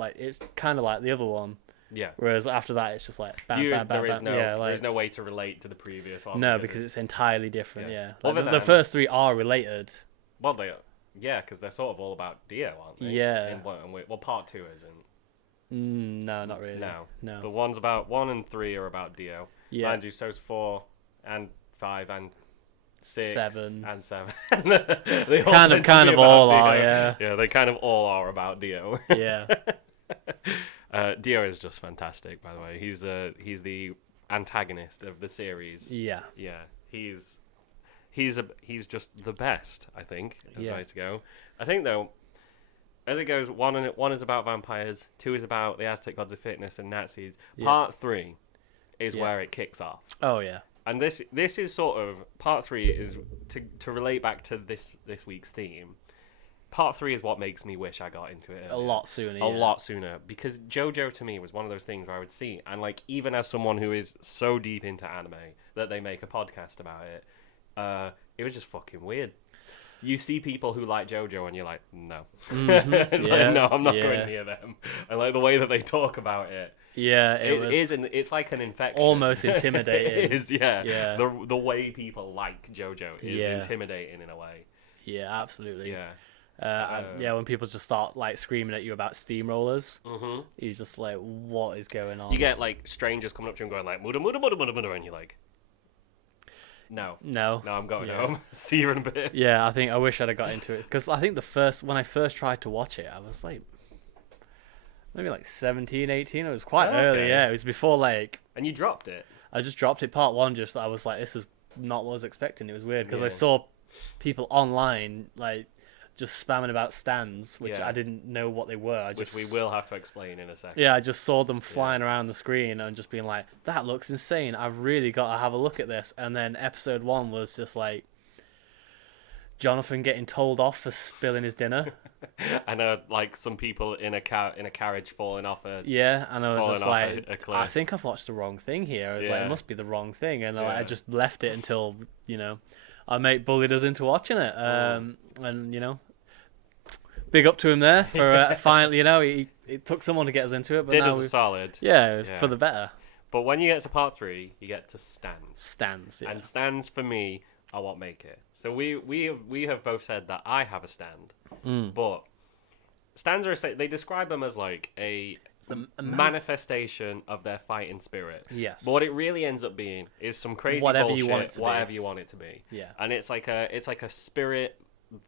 kind of like the other one. Yeah. Whereas after that, it's just like bam, bam, bam, bam. There is no way to relate to the previous one. No, because it's entirely different. Yeah. Like the first 3 are related. Well, they are. Yeah, because they're sort of all about Dio, aren't they? Yeah. Well, part 2 isn't. No, not really. No. But 1 and 3 are about Dio. Yeah. Mind you, so's 4 and 5 and 6 7 and 7. They all kind of all Dio. are. Yeah. Yeah, they kind of all are about Dio. Yeah. Dio is just fantastic, by the way. He's the antagonist of the series. Yeah. Yeah. He's just the best, I think, is the way to go. I think though, as it goes, 1 is about vampires, 2 is about the Aztec gods of fitness and Nazis. Part 3 is where it kicks off. Oh yeah. And this is sort of part 3 is to relate back to this week's theme. Part 3 is what makes me wish I got into it earlier. A lot sooner. A lot sooner, because JoJo to me was one of those things where I would see, and like even as someone who is so deep into anime that they make a podcast about it, it was just fucking weird. You see people who like JoJo and you're like, no. Mm-hmm. No, I'm not going near them. And like the way that they talk about it. Yeah, it's like an infection. Almost intimidating. It is, yeah. The way people like JoJo is intimidating in a way. Yeah, absolutely. Yeah. When people just start like screaming at you about steamrollers, you're just like, what is going on? You get like strangers coming up to you and going like, muda, muda, muda, muda, muda, and you're like, no, I'm going home. See you in a bit. Yeah, I wish I'd have got into it, because I think when I first tried to watch it, I was like maybe like 17, 18. It was quite early. Yeah, it was before like. And you dropped it. I just dropped it. Part 1, I was like, this is not what I was expecting. It was weird because I saw people online like just spamming about stands, which Yeah. I didn't know what they were. Which we will have to explain in a second. Yeah, I just saw them flying around the screen and just being like, that looks insane. I've really got to have a look at this. And then episode 1 was just like Jonathan getting told off for spilling his dinner. And like some people in a carriage falling off a Yeah, and I was falling just off like, a cliff. I think I've watched the wrong thing here. I was like, Yeah. it must be the wrong thing. And Yeah. I just left it until, our mate bullied us into watching it. And, big up to him there for finally, it took someone to get us into it. But Did now us a solid. Yeah, Yeah. for the better. But when you get to part 3, you get to stands. Stands, yeah. And stands for me are what make it. So we have both said that I have a stand, but stands are they describe them as like a manifestation of their fighting spirit. Yes. But what it really ends up being is some crazy Whatever bullshit, you want it to be. whatever you want it to be. Yeah. And it's like a spirit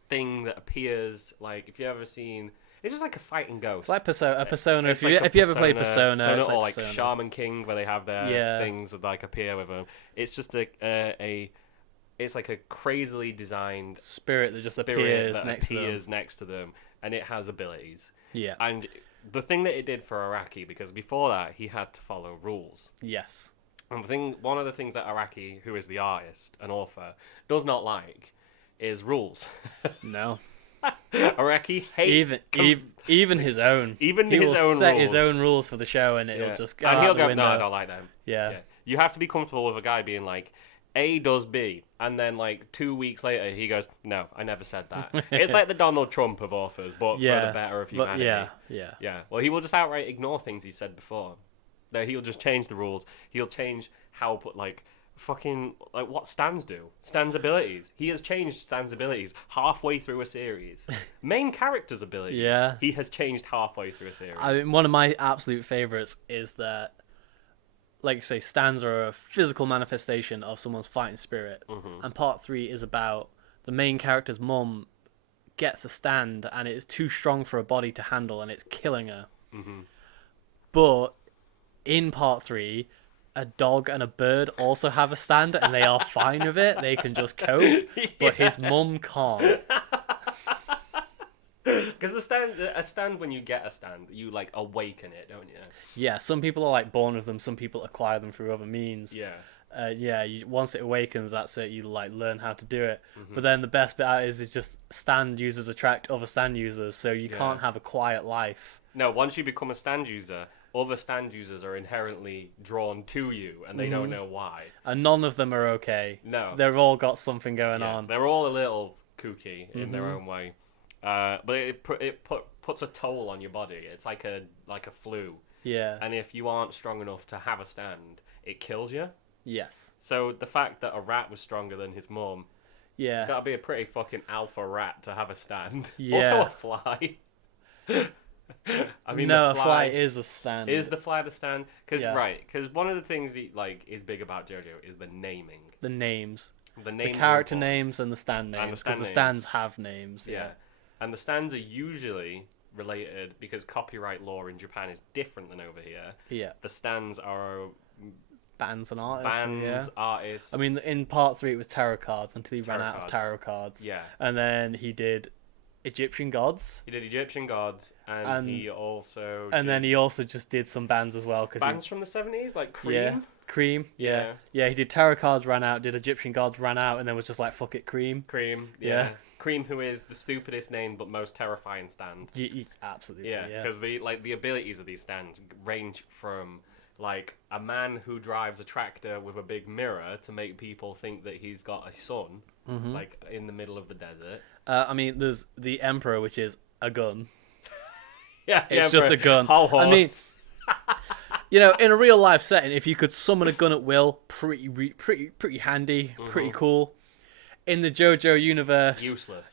thing that appears. Like if you ever seen. It's just like a fighting ghost. It's like a persona. It's If you ever played Persona, it's or like Persona. Shaman King, where they have their things that like appear with them. It's just it's like a crazily designed spirit that just spirit appears that next next to them, and it has abilities. Yeah. And the thing that it did for Araki, because before that he had to follow rules. Yes. And one of the things that Araki, who is the artist and author, does not like is rules. No. Araki hates even his own. Even he his will own set rules. his own rules for the show, and it'll just go and out he'll the go, window. no, I don't like them. Yeah. You have to be comfortable with a guy being like, A does B, and then like 2 weeks later he goes, no, I never said that. It's like the Donald Trump of authors, but for the better of humanity. Yeah. Well, he will just outright ignore things he said before. No, he'll just change the rules. He'll change how fucking like what Stan's do. Stan's abilities. He has changed Stan's abilities halfway through a series. Main character's abilities. Yeah. He has changed halfway through a series. I mean, one of my absolute favorites is that, like I say, stands are a physical manifestation of someone's fighting spirit, and part 3 is about the main character's mum gets a stand and it is too strong for her body to handle and it's killing her. But in part 3, a dog and a bird also have a stand and they are fine with it. They can just cope, but his mum can't. Because a stand, when you get a stand, you like awaken it, don't you? Yeah, some people are like born with them. Some people acquire them through other means. Yeah. Once it awakens, that's it. You like learn how to do it. But then the best bit out is just stand users attract other stand users, so you can't have a quiet life. No, once you become a stand user, other stand users are inherently drawn to you, and they don't know why. And none of them are okay. No, They've all got something going on. They're all a little kooky in their own way. But it puts a toll on your body. It's like a flu. Yeah. And if you aren't strong enough to have a stand, it kills you. Yes. So the fact that a rat was stronger than his mum, Yeah. that'd be a pretty fucking alpha rat to have a stand. Yeah. Also a fly. I mean, no, the a fly is a stand. Is the fly the stand? Because Yeah. one of the things that is big about JoJo is the naming. The names. The names. The character are important. names and the stand And the names. stand Because the names. stands have names. Yeah. And the stands are usually related because copyright law in Japan is different than over here. Yeah. The stands are Bands and artists. bands, Yeah. artists. I mean, in part 3 it was tarot cards until he ran Tarot out of cards. tarot cards. Yeah. And then he did Egyptian gods. He did Egyptian gods, and he also And then he also just did some bands as well. bands from the 70s, like Cream. Yeah. Cream. Yeah. Yeah, he did tarot cards, ran out, did Egyptian gods, ran out, and then was just like, fuck it, Cream. Cream, Yeah. Cream, who is the stupidest name but most terrifying stand. Absolutely. Yeah, Yeah. because the abilities of these stands range from like a man who drives a tractor with a big mirror to make people think that he's got a son, like in the middle of the desert. I mean, there's the Emperor, which is a gun. Yeah, It's just a gun. Whole horse. I mean, in a real life setting, if you could summon a gun at will, pretty handy, pretty cool. In the JoJo universe,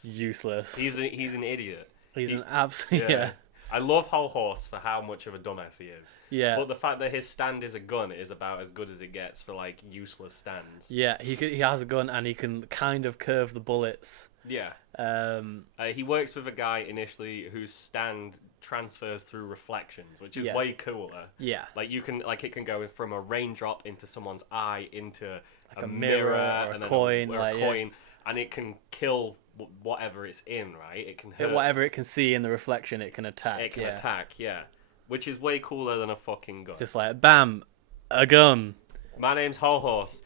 useless. He's an idiot. He's an absolute yeah. I love Whole Horse for how much of a dumbass he is. Yeah. But the fact that his stand is a gun is about as good as it gets for like useless stands. Yeah, he has a gun and he can kind of curve the bullets. Yeah. Um, He works with a guy initially whose stand transfers through reflections, which is way cooler. Yeah. Like it can go from a raindrop into someone's eye into a mirror or and a then coin, a coin. and it can kill whatever it's in, right? It can hurt. Whatever it can see in the reflection, it can attack. It can attack, yeah. Which is way cooler than a fucking gun. Just like, bam, a gun. My name's Whole Horse.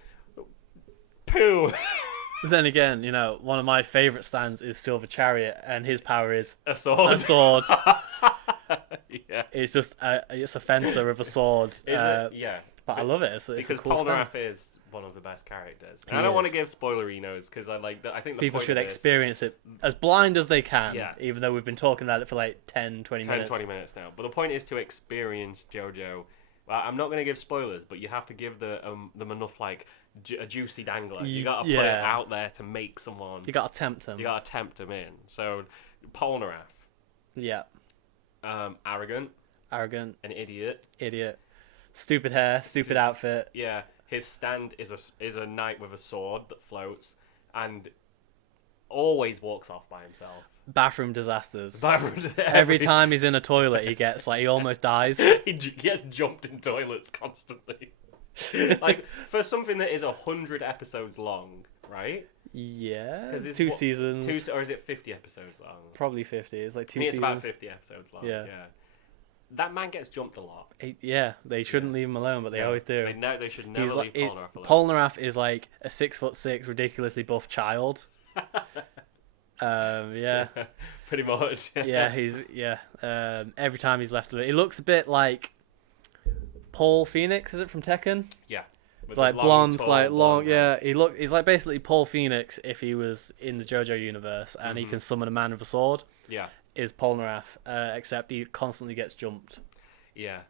Pooh. But then again, you know, one of my favourite stands is Silver Chariot, and his power is a sword. A sword. Yeah. It's just it's a fencer with a sword. Is it? Yeah. But I love it. It's because a cool Polnareff stand. is one of the best characters. And I don't want to give spoilerinos because I think the people point should of this, experience it as blind as they can. Yeah. Even though we've been talking about it for like 10, 20 minutes. 20 minutes now. But the point is to experience JoJo. Well, I'm not going to give spoilers, but you have to give them enough like a juicy dangler. You got to put it out there to make someone. You got to tempt them. You got to tempt them in. So Polnareff. Yeah. Arrogant. An idiot. Stupid hair, stupid outfit. Yeah, his stand is a knight with a sword that floats, and always walks off by himself. Bathroom disasters. Every time he's in a toilet, he almost dies. He gets jumped in toilets constantly. Like for something that is 100 episodes long, right? Yeah, it's 2 seasons. Or is it 50 episodes long? Probably 50. It's like 2 seasons. It's about 50 episodes long. Yeah. That man gets jumped a lot. They shouldn't leave him alone, but they always do. They should never leave Polnareff alone. Polnareff is like a 6'6", ridiculously buff child. Pretty much. Every time he's left of it, he looks a bit like Paul Phoenix. Is it from Tekken? Yeah. With like blonde, like long. Yeah. He's like basically Paul Phoenix if he was in the JoJo universe, and he can summon a man with a sword. Yeah. Is Polnareff, except he constantly gets jumped. Yeah.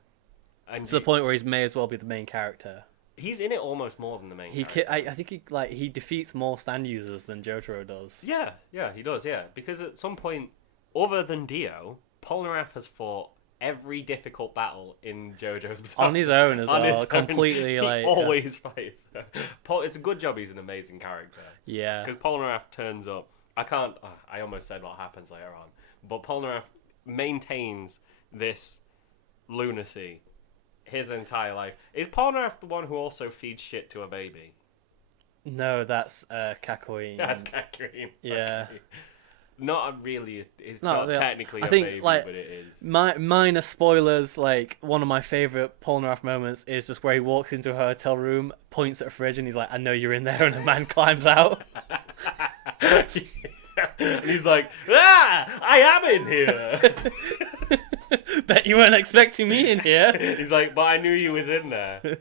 And to the point where he may as well be the main character. He's in it almost more than the main character. I think he defeats more stand users than JoJo does. Yeah, he does, yeah. Because at some point, other than Dio, Polnareff has fought every difficult battle in JoJo's battle. On his own as well, completely he always fights. It's a good job he's an amazing character. Yeah. Because Polnareff turns up. I almost said what happens later on. But Polnareff maintains this lunacy his entire life. Is Polnareff the one who also feeds shit to a baby? No, that's Kakyoin. That's Kakyoin. Yeah. Not really. It's not technically a baby, like, but it is. Minor spoilers. Like one of my favorite Polnareff moments is just where he walks into a hotel room, points at a fridge, and he's like, "I know you're in there," and a man climbs out. And he's like, I am in here. Bet you weren't expecting me in here. He's like, but I knew you was in there.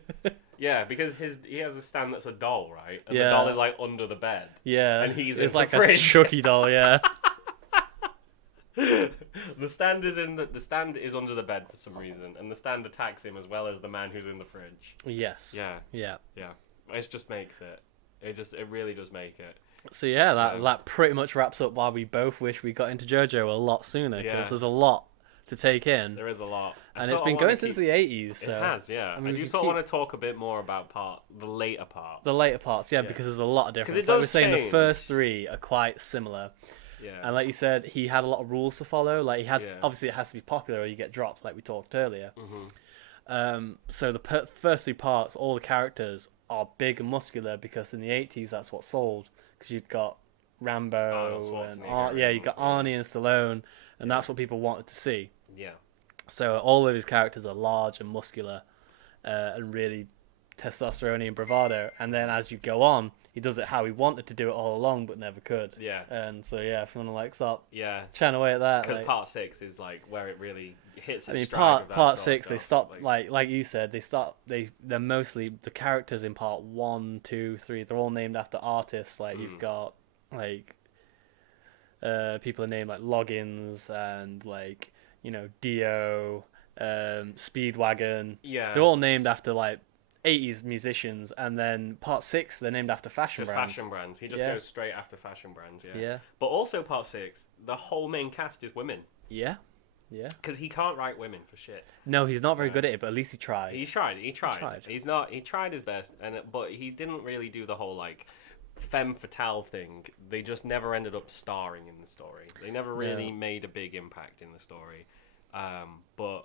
Yeah, because he has a stand that's a doll, right? And the doll is like under the bed. Yeah. And he's it's in like the fridge. A Chucky doll, yeah. The stand is under the bed for some reason, and the stand attacks him as well as the man who's in the fridge. Yes. Yeah. It just makes it. It really does make it. So that pretty much wraps up why we both wish we got into JoJo a lot sooner, because there's a lot to take in. There is a lot. And it's been going since the 80s. So. It has, yeah. I do sort of want to talk a bit more about the later parts. The later parts, because there's a lot of difference. Like we're saying, the first 3 are quite similar. Yeah. And like you said, he had a lot of rules to follow. Like obviously it has to be popular or you get dropped, like we talked earlier. Mm-hmm. So the first 3 parts, all the characters are big and muscular because in the 80s that's what sold. Because you'd got Rambo you got Arnie and Stallone, and that's what people wanted to see. Yeah. So all of his characters are large and muscular, and really testosterone and bravado. And then as you go on, he does it how he wanted to do it all along, but never could. Yeah. And so if you want to stop, yeah, chatting away at that, because part 6 is like where it really hits. Part 6 they stop like you said they're mostly the characters in part 1, 2, 3. They're all named after artists. Like you've got like people are named like Loggins and like Dio, Speedwagon. Yeah, they're all named after like 80s musicians, and then part 6 they're named after fashion brands. Fashion brands. He just goes straight after fashion brands. Yeah. But also part 6, the whole main cast is women. Yeah. Because he can't write women for shit. No, he's not very good at it, but at least he tried. He tried. He tried his best, but he didn't really do the whole like femme fatale thing. They just never ended up starring in the story. They never really made a big impact in the story. But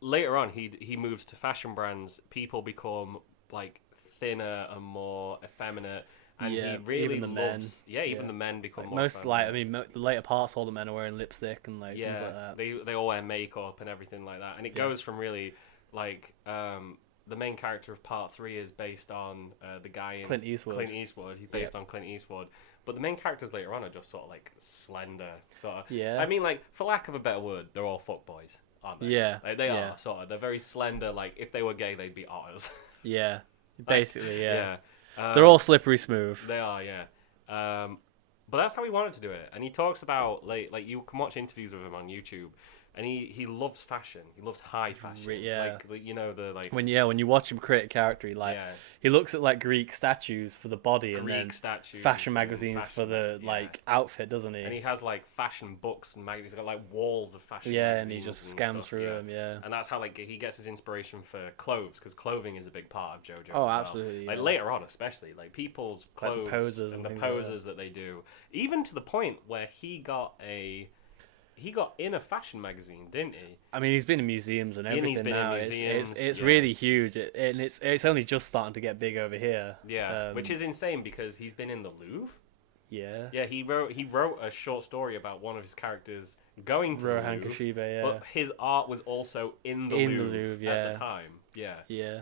later on, he moves to fashion brands. People become like thinner and more effeminate, and Yeah, he really even the men. loves. Yeah, even Yeah. the men become Like more. most, feminine. like I mean, the later parts, all the men are wearing lipstick and like things Yeah, like that. they all wear makeup and everything like that, and it Yeah. goes from really like the main character of part 3 is based on the guy in Clint Eastwood. Clint Eastwood. He's based on Clint Eastwood, but the main characters later on are just sort of like slender, sort of. Yeah. I mean, like for lack of a better word, they're all fuckboys, aren't they? Yeah. Like, they yeah. are sort of. They're very slender. Like if they were gay, they'd be otters. Yeah. Basically, yeah. Yeah. They're all slippery smooth. They are, yeah. But that's how he wanted to do it, and he talks about like you can watch interviews with him on YouTube, and he loves fashion. He loves high fashion. Yeah. Like you know the like. When you watch him create a character, he looks at like Greek statues for the body, and then statues, fashion magazines for the like outfit, doesn't he? And he has like fashion books and magazines. He's got like walls of fashion. Yeah, and magazines he just and scans stuff, through them. Yeah. And that's how like he gets his inspiration for clothes, because clothing is a big part of JoJo. Oh, as well. absolutely. Like yeah. later on, especially like people's Like the clothes poses and and the things like poses that they do, even to the point where he got in a fashion magazine, didn't he? I mean, he's been in museums and He's everything been in now. museums, It's yeah. really huge, and it's only just starting to get big over here. Yeah, which is insane because he's been in the Louvre. Yeah. Yeah, he wrote a short story about one of his characters going to Rohan the Louvre, Kashiba, yeah. but his art was also in the Louvre yeah. at the time. Yeah. Yeah.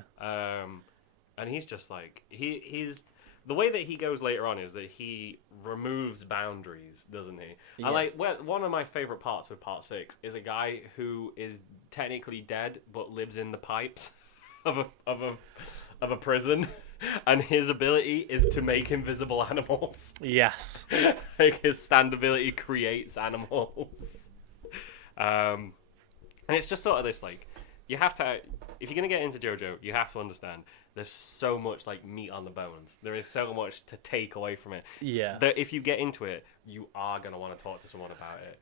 And he's just like he's the way that he goes later on is that he removes boundaries, doesn't he? Yeah. I like one of my favorite parts of part 6 is a guy who is technically dead but lives in the pipes of a prison, and his ability is to make invisible animals. Yes. Like his stand ability creates animals. And it's just sort of this like you have to, if you're gonna get into JoJo, you have to understand there's so much like meat on the bones. There is so much to take away from it. Yeah. That if you get into it, you are gonna want to talk to someone about it.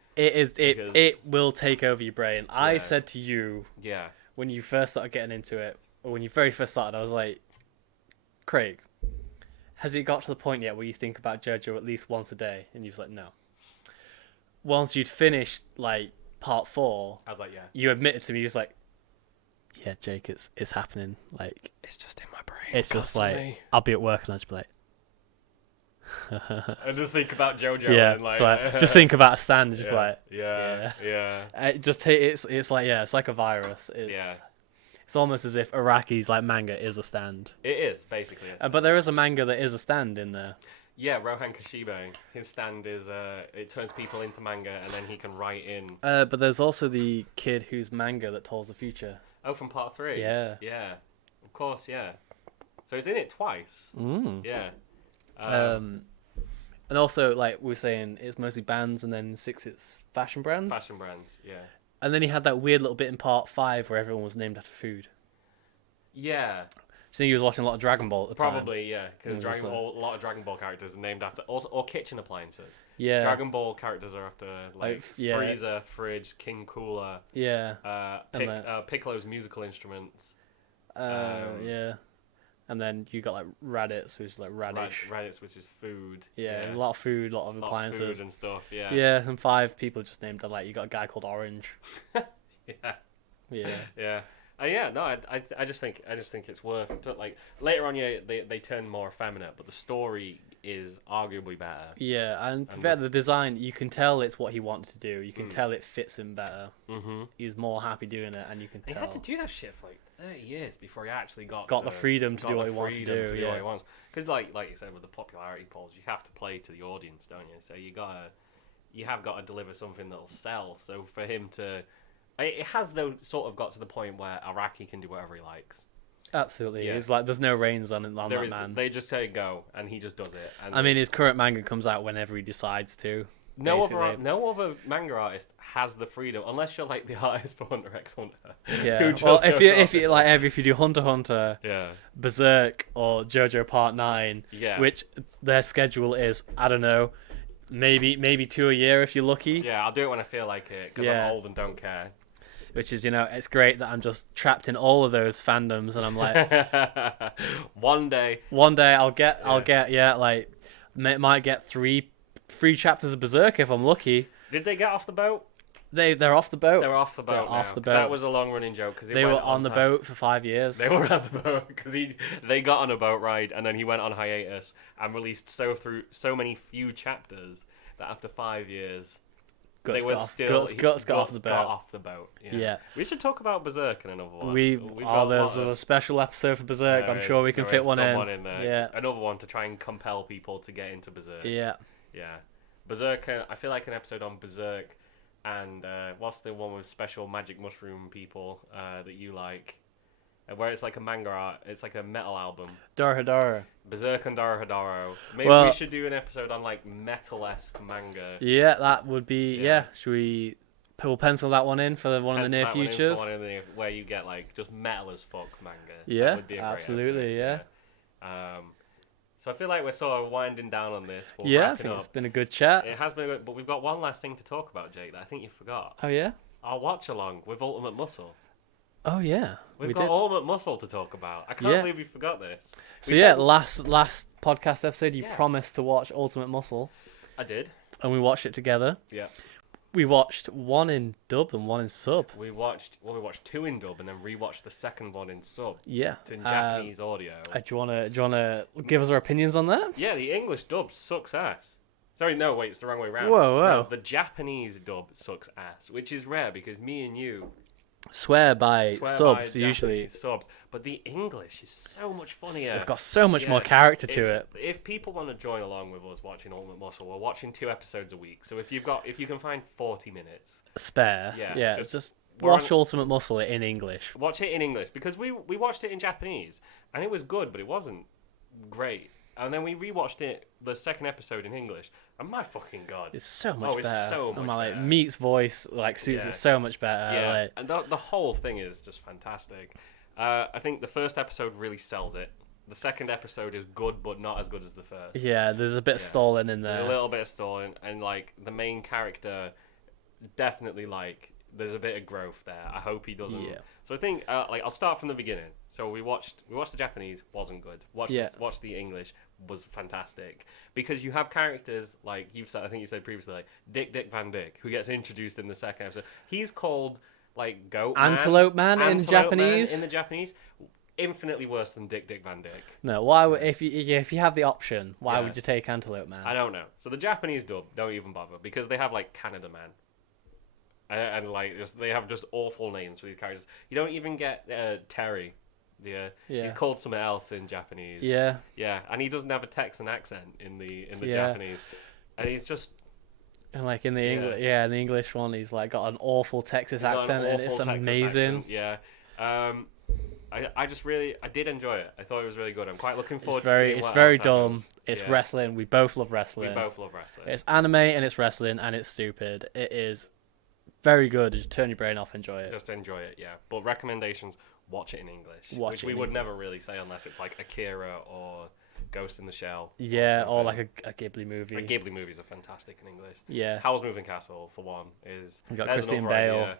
It will take over your brain. I Yeah. said to you Yeah. when you first started getting into it, or when you very first started, I was like, Craig, has it got to the point yet where you think about JoJo at least once a day? And you was like, no. Once you'd finished like part 4, I was like, yeah. you admitted to me, you was like, yeah, Jake, it's happening. Like, It's just in my brain. it's just like, constantly. I'll be at work and I'll just be like, I just think about JoJo. yeah, And like, just think about a stand and just be yeah, like, yeah. it's like, yeah, it's like a virus. Yeah. It's almost as if Araki's like manga is a stand. It is basically. But there is a manga that is a stand in there. Yeah, Rohan Kashiba. His stand is it turns people into manga, and then he can write in. But there's also the kid whose manga that tells the future. Oh, from part 3. Yeah. Yeah, of course. Yeah. So he's in it twice. Yeah. And also, like we were saying, it's mostly bands, and then 6 it's fashion brands. Fashion brands. Yeah. And then he had that weird little bit in part 5 where everyone was named after food. Yeah. So he was watching a lot of Dragon Ball at the time. Probably, yeah, because It was a lot of Dragon Ball characters are named after, or kitchen appliances. Yeah. Dragon Ball characters are after like yeah. Frieza, Fridge, King Cooler, Yeah. Piccolo's musical instruments. Yeah. And then you got like Raditz, which is like radish. Raditz, which is food. Yeah, a lot of food, a lot of appliances. Lot of food and stuff. Yeah. Yeah, and 5 people just named it. Like you got a guy called Orange. Yeah. Yeah. Yeah. Yeah, no, I just think it's worth like later on. Yeah, they turn more effeminate, but the story is arguably better. Yeah, and to be fair, the design, you can tell it's what he wanted to do. You can tell it fits him better. Mm-hmm. He's more happy doing it, and you can tell. He had to do that shit for like 30 years before he actually got the freedom to do what he wants to do. What he wants. Because like you said with the popularity polls, you have to play to the audience, don't you? So you have got to deliver something that'll sell. So for him to, it has though sort of got to the point where Araki can do whatever he likes. Absolutely, Yeah. It's like there's no reins on that man. They just say go, and he just does it. And I mean, his current manga comes out whenever he decides to. no other manga artist has the freedom, unless you're like the artist for Hunter x Hunter. Yeah. Well, if you do Hunter x Hunter, yeah, Berserk, or JoJo Part 9, yeah, which their schedule is, I don't know, maybe 2 a year if you're lucky. yeah, I'll do it when I feel like it because Yeah. I'm old and don't care. Which is, it's great that I'm just trapped in all of those fandoms, and I'm like, one day I'll get, like, might get three chapters of Berserk if I'm lucky. Did they get off the boat? They're off the boat. They're off the boat They're now. off the 'Cause boat. that was a long running joke. Cause They were on the boat for 5 years. They were on the boat because they got on a boat ride and then he went on hiatus and released so many few chapters that after 5 years Guts they were got still off, Guts got off the boat. Got off the boat. Yeah. We should talk about Berserk in another one. There's a special episode for Berserk. I'm sure we can fit one in. There. Yeah. Another one to try and compel people to get into Berserk. Yeah. Yeah. Berserk. I feel like an episode on Berserk, and what's the one with special magic mushroom people that you like? Where it's like a manga art, it's like a metal album. Dorohedoro. Berserk and Dorohedoro. Maybe we should do an episode on like metal-esque manga. Yeah, that would be. Yeah. Should we? We'll pencil that one in for one in the near futures. Where you get like just metal as fuck manga. Yeah, that would be a absolutely. Great episode, yeah. So I feel like we're sort of winding down on this. I think it's been a good chat. It has been good, but we've got one last thing to talk about, Jake, that I think you forgot. Oh yeah. Our watch along with Ultimate Muscle. Oh yeah, we've got Ultimate Muscle to talk about. I can't believe we forgot this. Last podcast episode, you promised to watch Ultimate Muscle. I did, and we watched it together. Yeah, we watched one in dub and one in sub. We watched two in dub and then rewatched the second one in sub. Yeah, it's in Japanese audio. Do you wanna give us our opinions on that? Yeah, the English dub sucks ass. Sorry, no, wait, it's the wrong way around. Whoa. No, the Japanese dub sucks ass, which is rare because me and you swear by subs usually. Subs, but the English is so much funnier. It's got so much more character to it. If people want to join along with us watching Ultimate Muscle, we're watching 2 episodes a week. So if you can find 40 minutes spare, just watch Ultimate Muscle in English. Watch it in English because we watched it in Japanese and it was good, but it wasn't great. And then we rewatched it, the second episode in English, and my fucking god, it's so much better. It's so much better. Meat's voice suits it so much better. Yeah, and the whole thing is just fantastic. I think the first episode really sells it. The second episode is good, but not as good as the first. Yeah, there's a bit of stalling in there. There's a little bit of stalling, and the main character definitely there's a bit of growth there. I hope he doesn't. Yeah. So I think I'll start from the beginning. So we watched the Japanese, wasn't good. Watched the English, was fantastic because you have characters like you've said. I think you said previously, like Dick Van Dyke, who gets introduced in the second episode. He's called Goat Man, Antelope Man in Japanese. In the Japanese, infinitely worse than Dick Van Dyke. No, why would if you have the option, why would you take Antelope Man? I don't know. So the Japanese dub don't even bother because they have Canada Man. And they have just awful names for these characters. You don't even get Terry. He's called something else in Japanese. Yeah. Yeah, and he doesn't have a Texan accent in the Japanese, and he's just. And in the English, in the English one, he's got an awful Texas accent, and it's amazing. Yeah. I did enjoy it. I thought it was really good. I'm quite looking forward to seeing It's what very else dumb. happens. It's wrestling. We both love wrestling. It's anime and it's wrestling and it's stupid. It is very good. Just turn your brain off, enjoy it. Just enjoy it, yeah. But recommendations, watch it in English. Which we would never really say unless it's Akira or Ghost in the Shell. Yeah, or a Ghibli movie. Ghibli movies are fantastic in English. Yeah. Howl's Moving Castle, for one, is... We've got Christian Bale.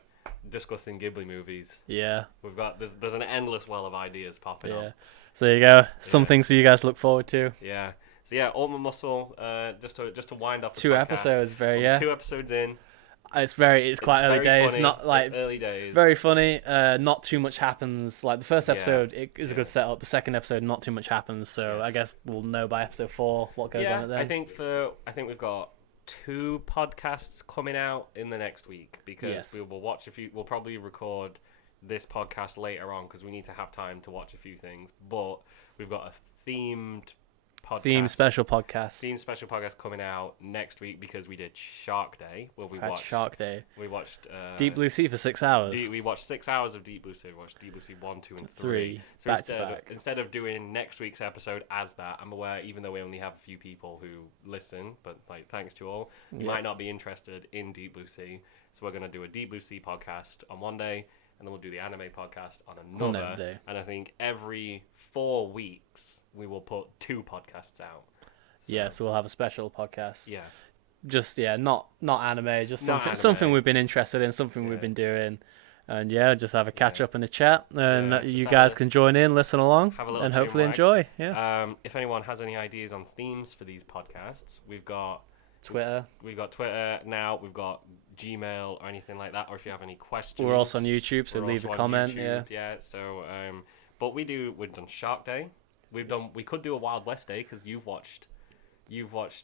Discussing Ghibli movies. Yeah. We've got... There's an endless well of ideas popping up. So there you go. Some things for you guys to look forward to. Yeah. So Ultimate Muscle, just to wind off the 2 podcast, episodes, 2 episodes in. It's quite early days. Funny. Not it's early days. Very funny. Not too much happens. The first episode, it is a good setup. The second episode, not too much happens. So I guess we'll know by episode 4 what goes on. Then I think we've got 2 podcasts coming out in the next week because we will watch a few. We'll probably record this podcast later on because we need to have time to watch a few things. But we've got a themed special podcast coming out next week because we did Shark Day. Well, we watched Shark Day. We watched Deep Blue Sea for 6 hours. We watched 6 hours of Deep Blue Sea. We watched Deep Blue Sea 1, 2, and 3. So instead of doing next week's episode as that, I'm aware even though we only have a few people who listen, but thanks to all, you might not be interested in Deep Blue Sea. So we're gonna do a Deep Blue Sea podcast on one day, and then we'll do the anime podcast on another day. And I think every 4 weeks we will put 2 podcasts out. So we'll have a special podcast. Yeah. Just not anime, just something we've been interested in, something we've been doing, and just have a catch up and a chat, and you guys can join in, listen along, and hopefully enjoy. Yeah. If anyone has any ideas on themes for these podcasts, we've got Twitter. We've got Twitter now. We've got Gmail or anything like that, or if you have any questions. We're also on YouTube, so we're leave a also on comment. YouTube, yeah. So, but we've done Shark Day. We could do a Wild West Day because you've watched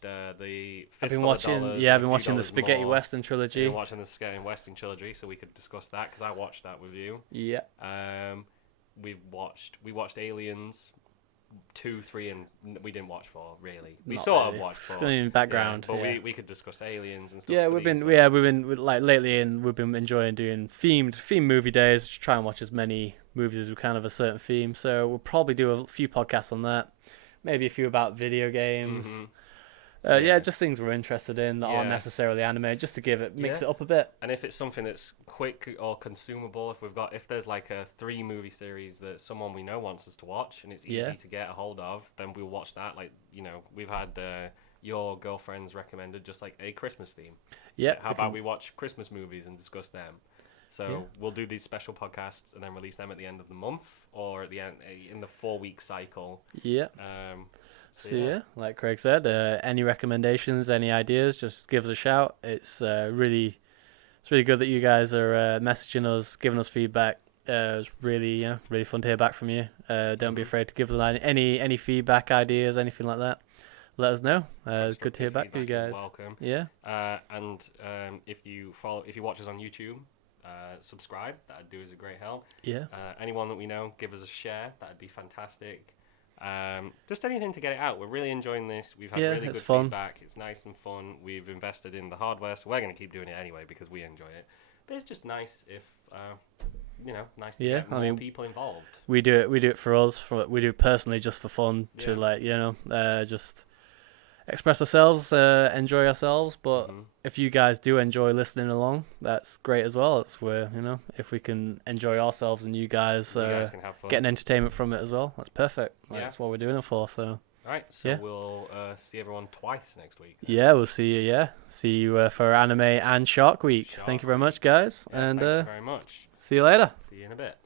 the. I've been watching. I've been watching the Spaghetti Western trilogy. You've been watching the Spaghetti Western trilogy, so we could discuss that because I watched that with you. Yeah. We watched Aliens 2, 3, and we didn't watch 4 really. We Not sort really. of watched 4. Still in background. But yeah. we could discuss Aliens and stuff. Yeah, for we've these, been like lately, and we've been enjoying doing themed movie days. Just try and watch as many movies as we can of a certain theme. So we'll probably do a few podcasts on that. Maybe a few about video games. Mhm. Just things we're interested in that aren't necessarily anime, just to mix it up a bit. And if it's something that's quick or consumable, if there's like a 3-movie series that someone we know wants us to watch and it's easy to get a hold of, then we'll watch that. Like, we've had your girlfriend's recommended just like a Christmas theme. Yeah. How about we watch Christmas movies and discuss them? So we'll do these special podcasts and then release them at the end of the month or at the end in the 4-week cycle. Yeah. So yeah, like Craig said, any recommendations, any ideas, just give us a shout. It's really good that you guys are messaging us, giving us feedback. It's really fun to hear back from you. Don't be afraid to give us any feedback, ideas, anything like that. Let us know. Good to hear back from you guys. Welcome. Yeah. And if you watch us on YouTube, subscribe. That'd do us a great help. Yeah. Anyone that we know, give us a share. That'd be fantastic. Just anything to get it out. We're really enjoying this. We've had really good feedback. It's nice and fun. We've invested in the hardware, so we're going to keep doing it anyway because we enjoy it. But it's just nice if nice to get more people involved. We do it for us. We do it personally just for fun to just express ourselves, enjoy ourselves. But if you guys do enjoy listening along, that's great as well. It's where if we can enjoy ourselves and you guys can have fun. getting entertainment from it as well, that's perfect. That's what we're doing it for. So. All right, so we'll see everyone twice next week. Yeah, we'll see you. Yeah, see you for Anime and Shark Week. Thank you very much, guys, and thank you very much. see you later. See you in a bit.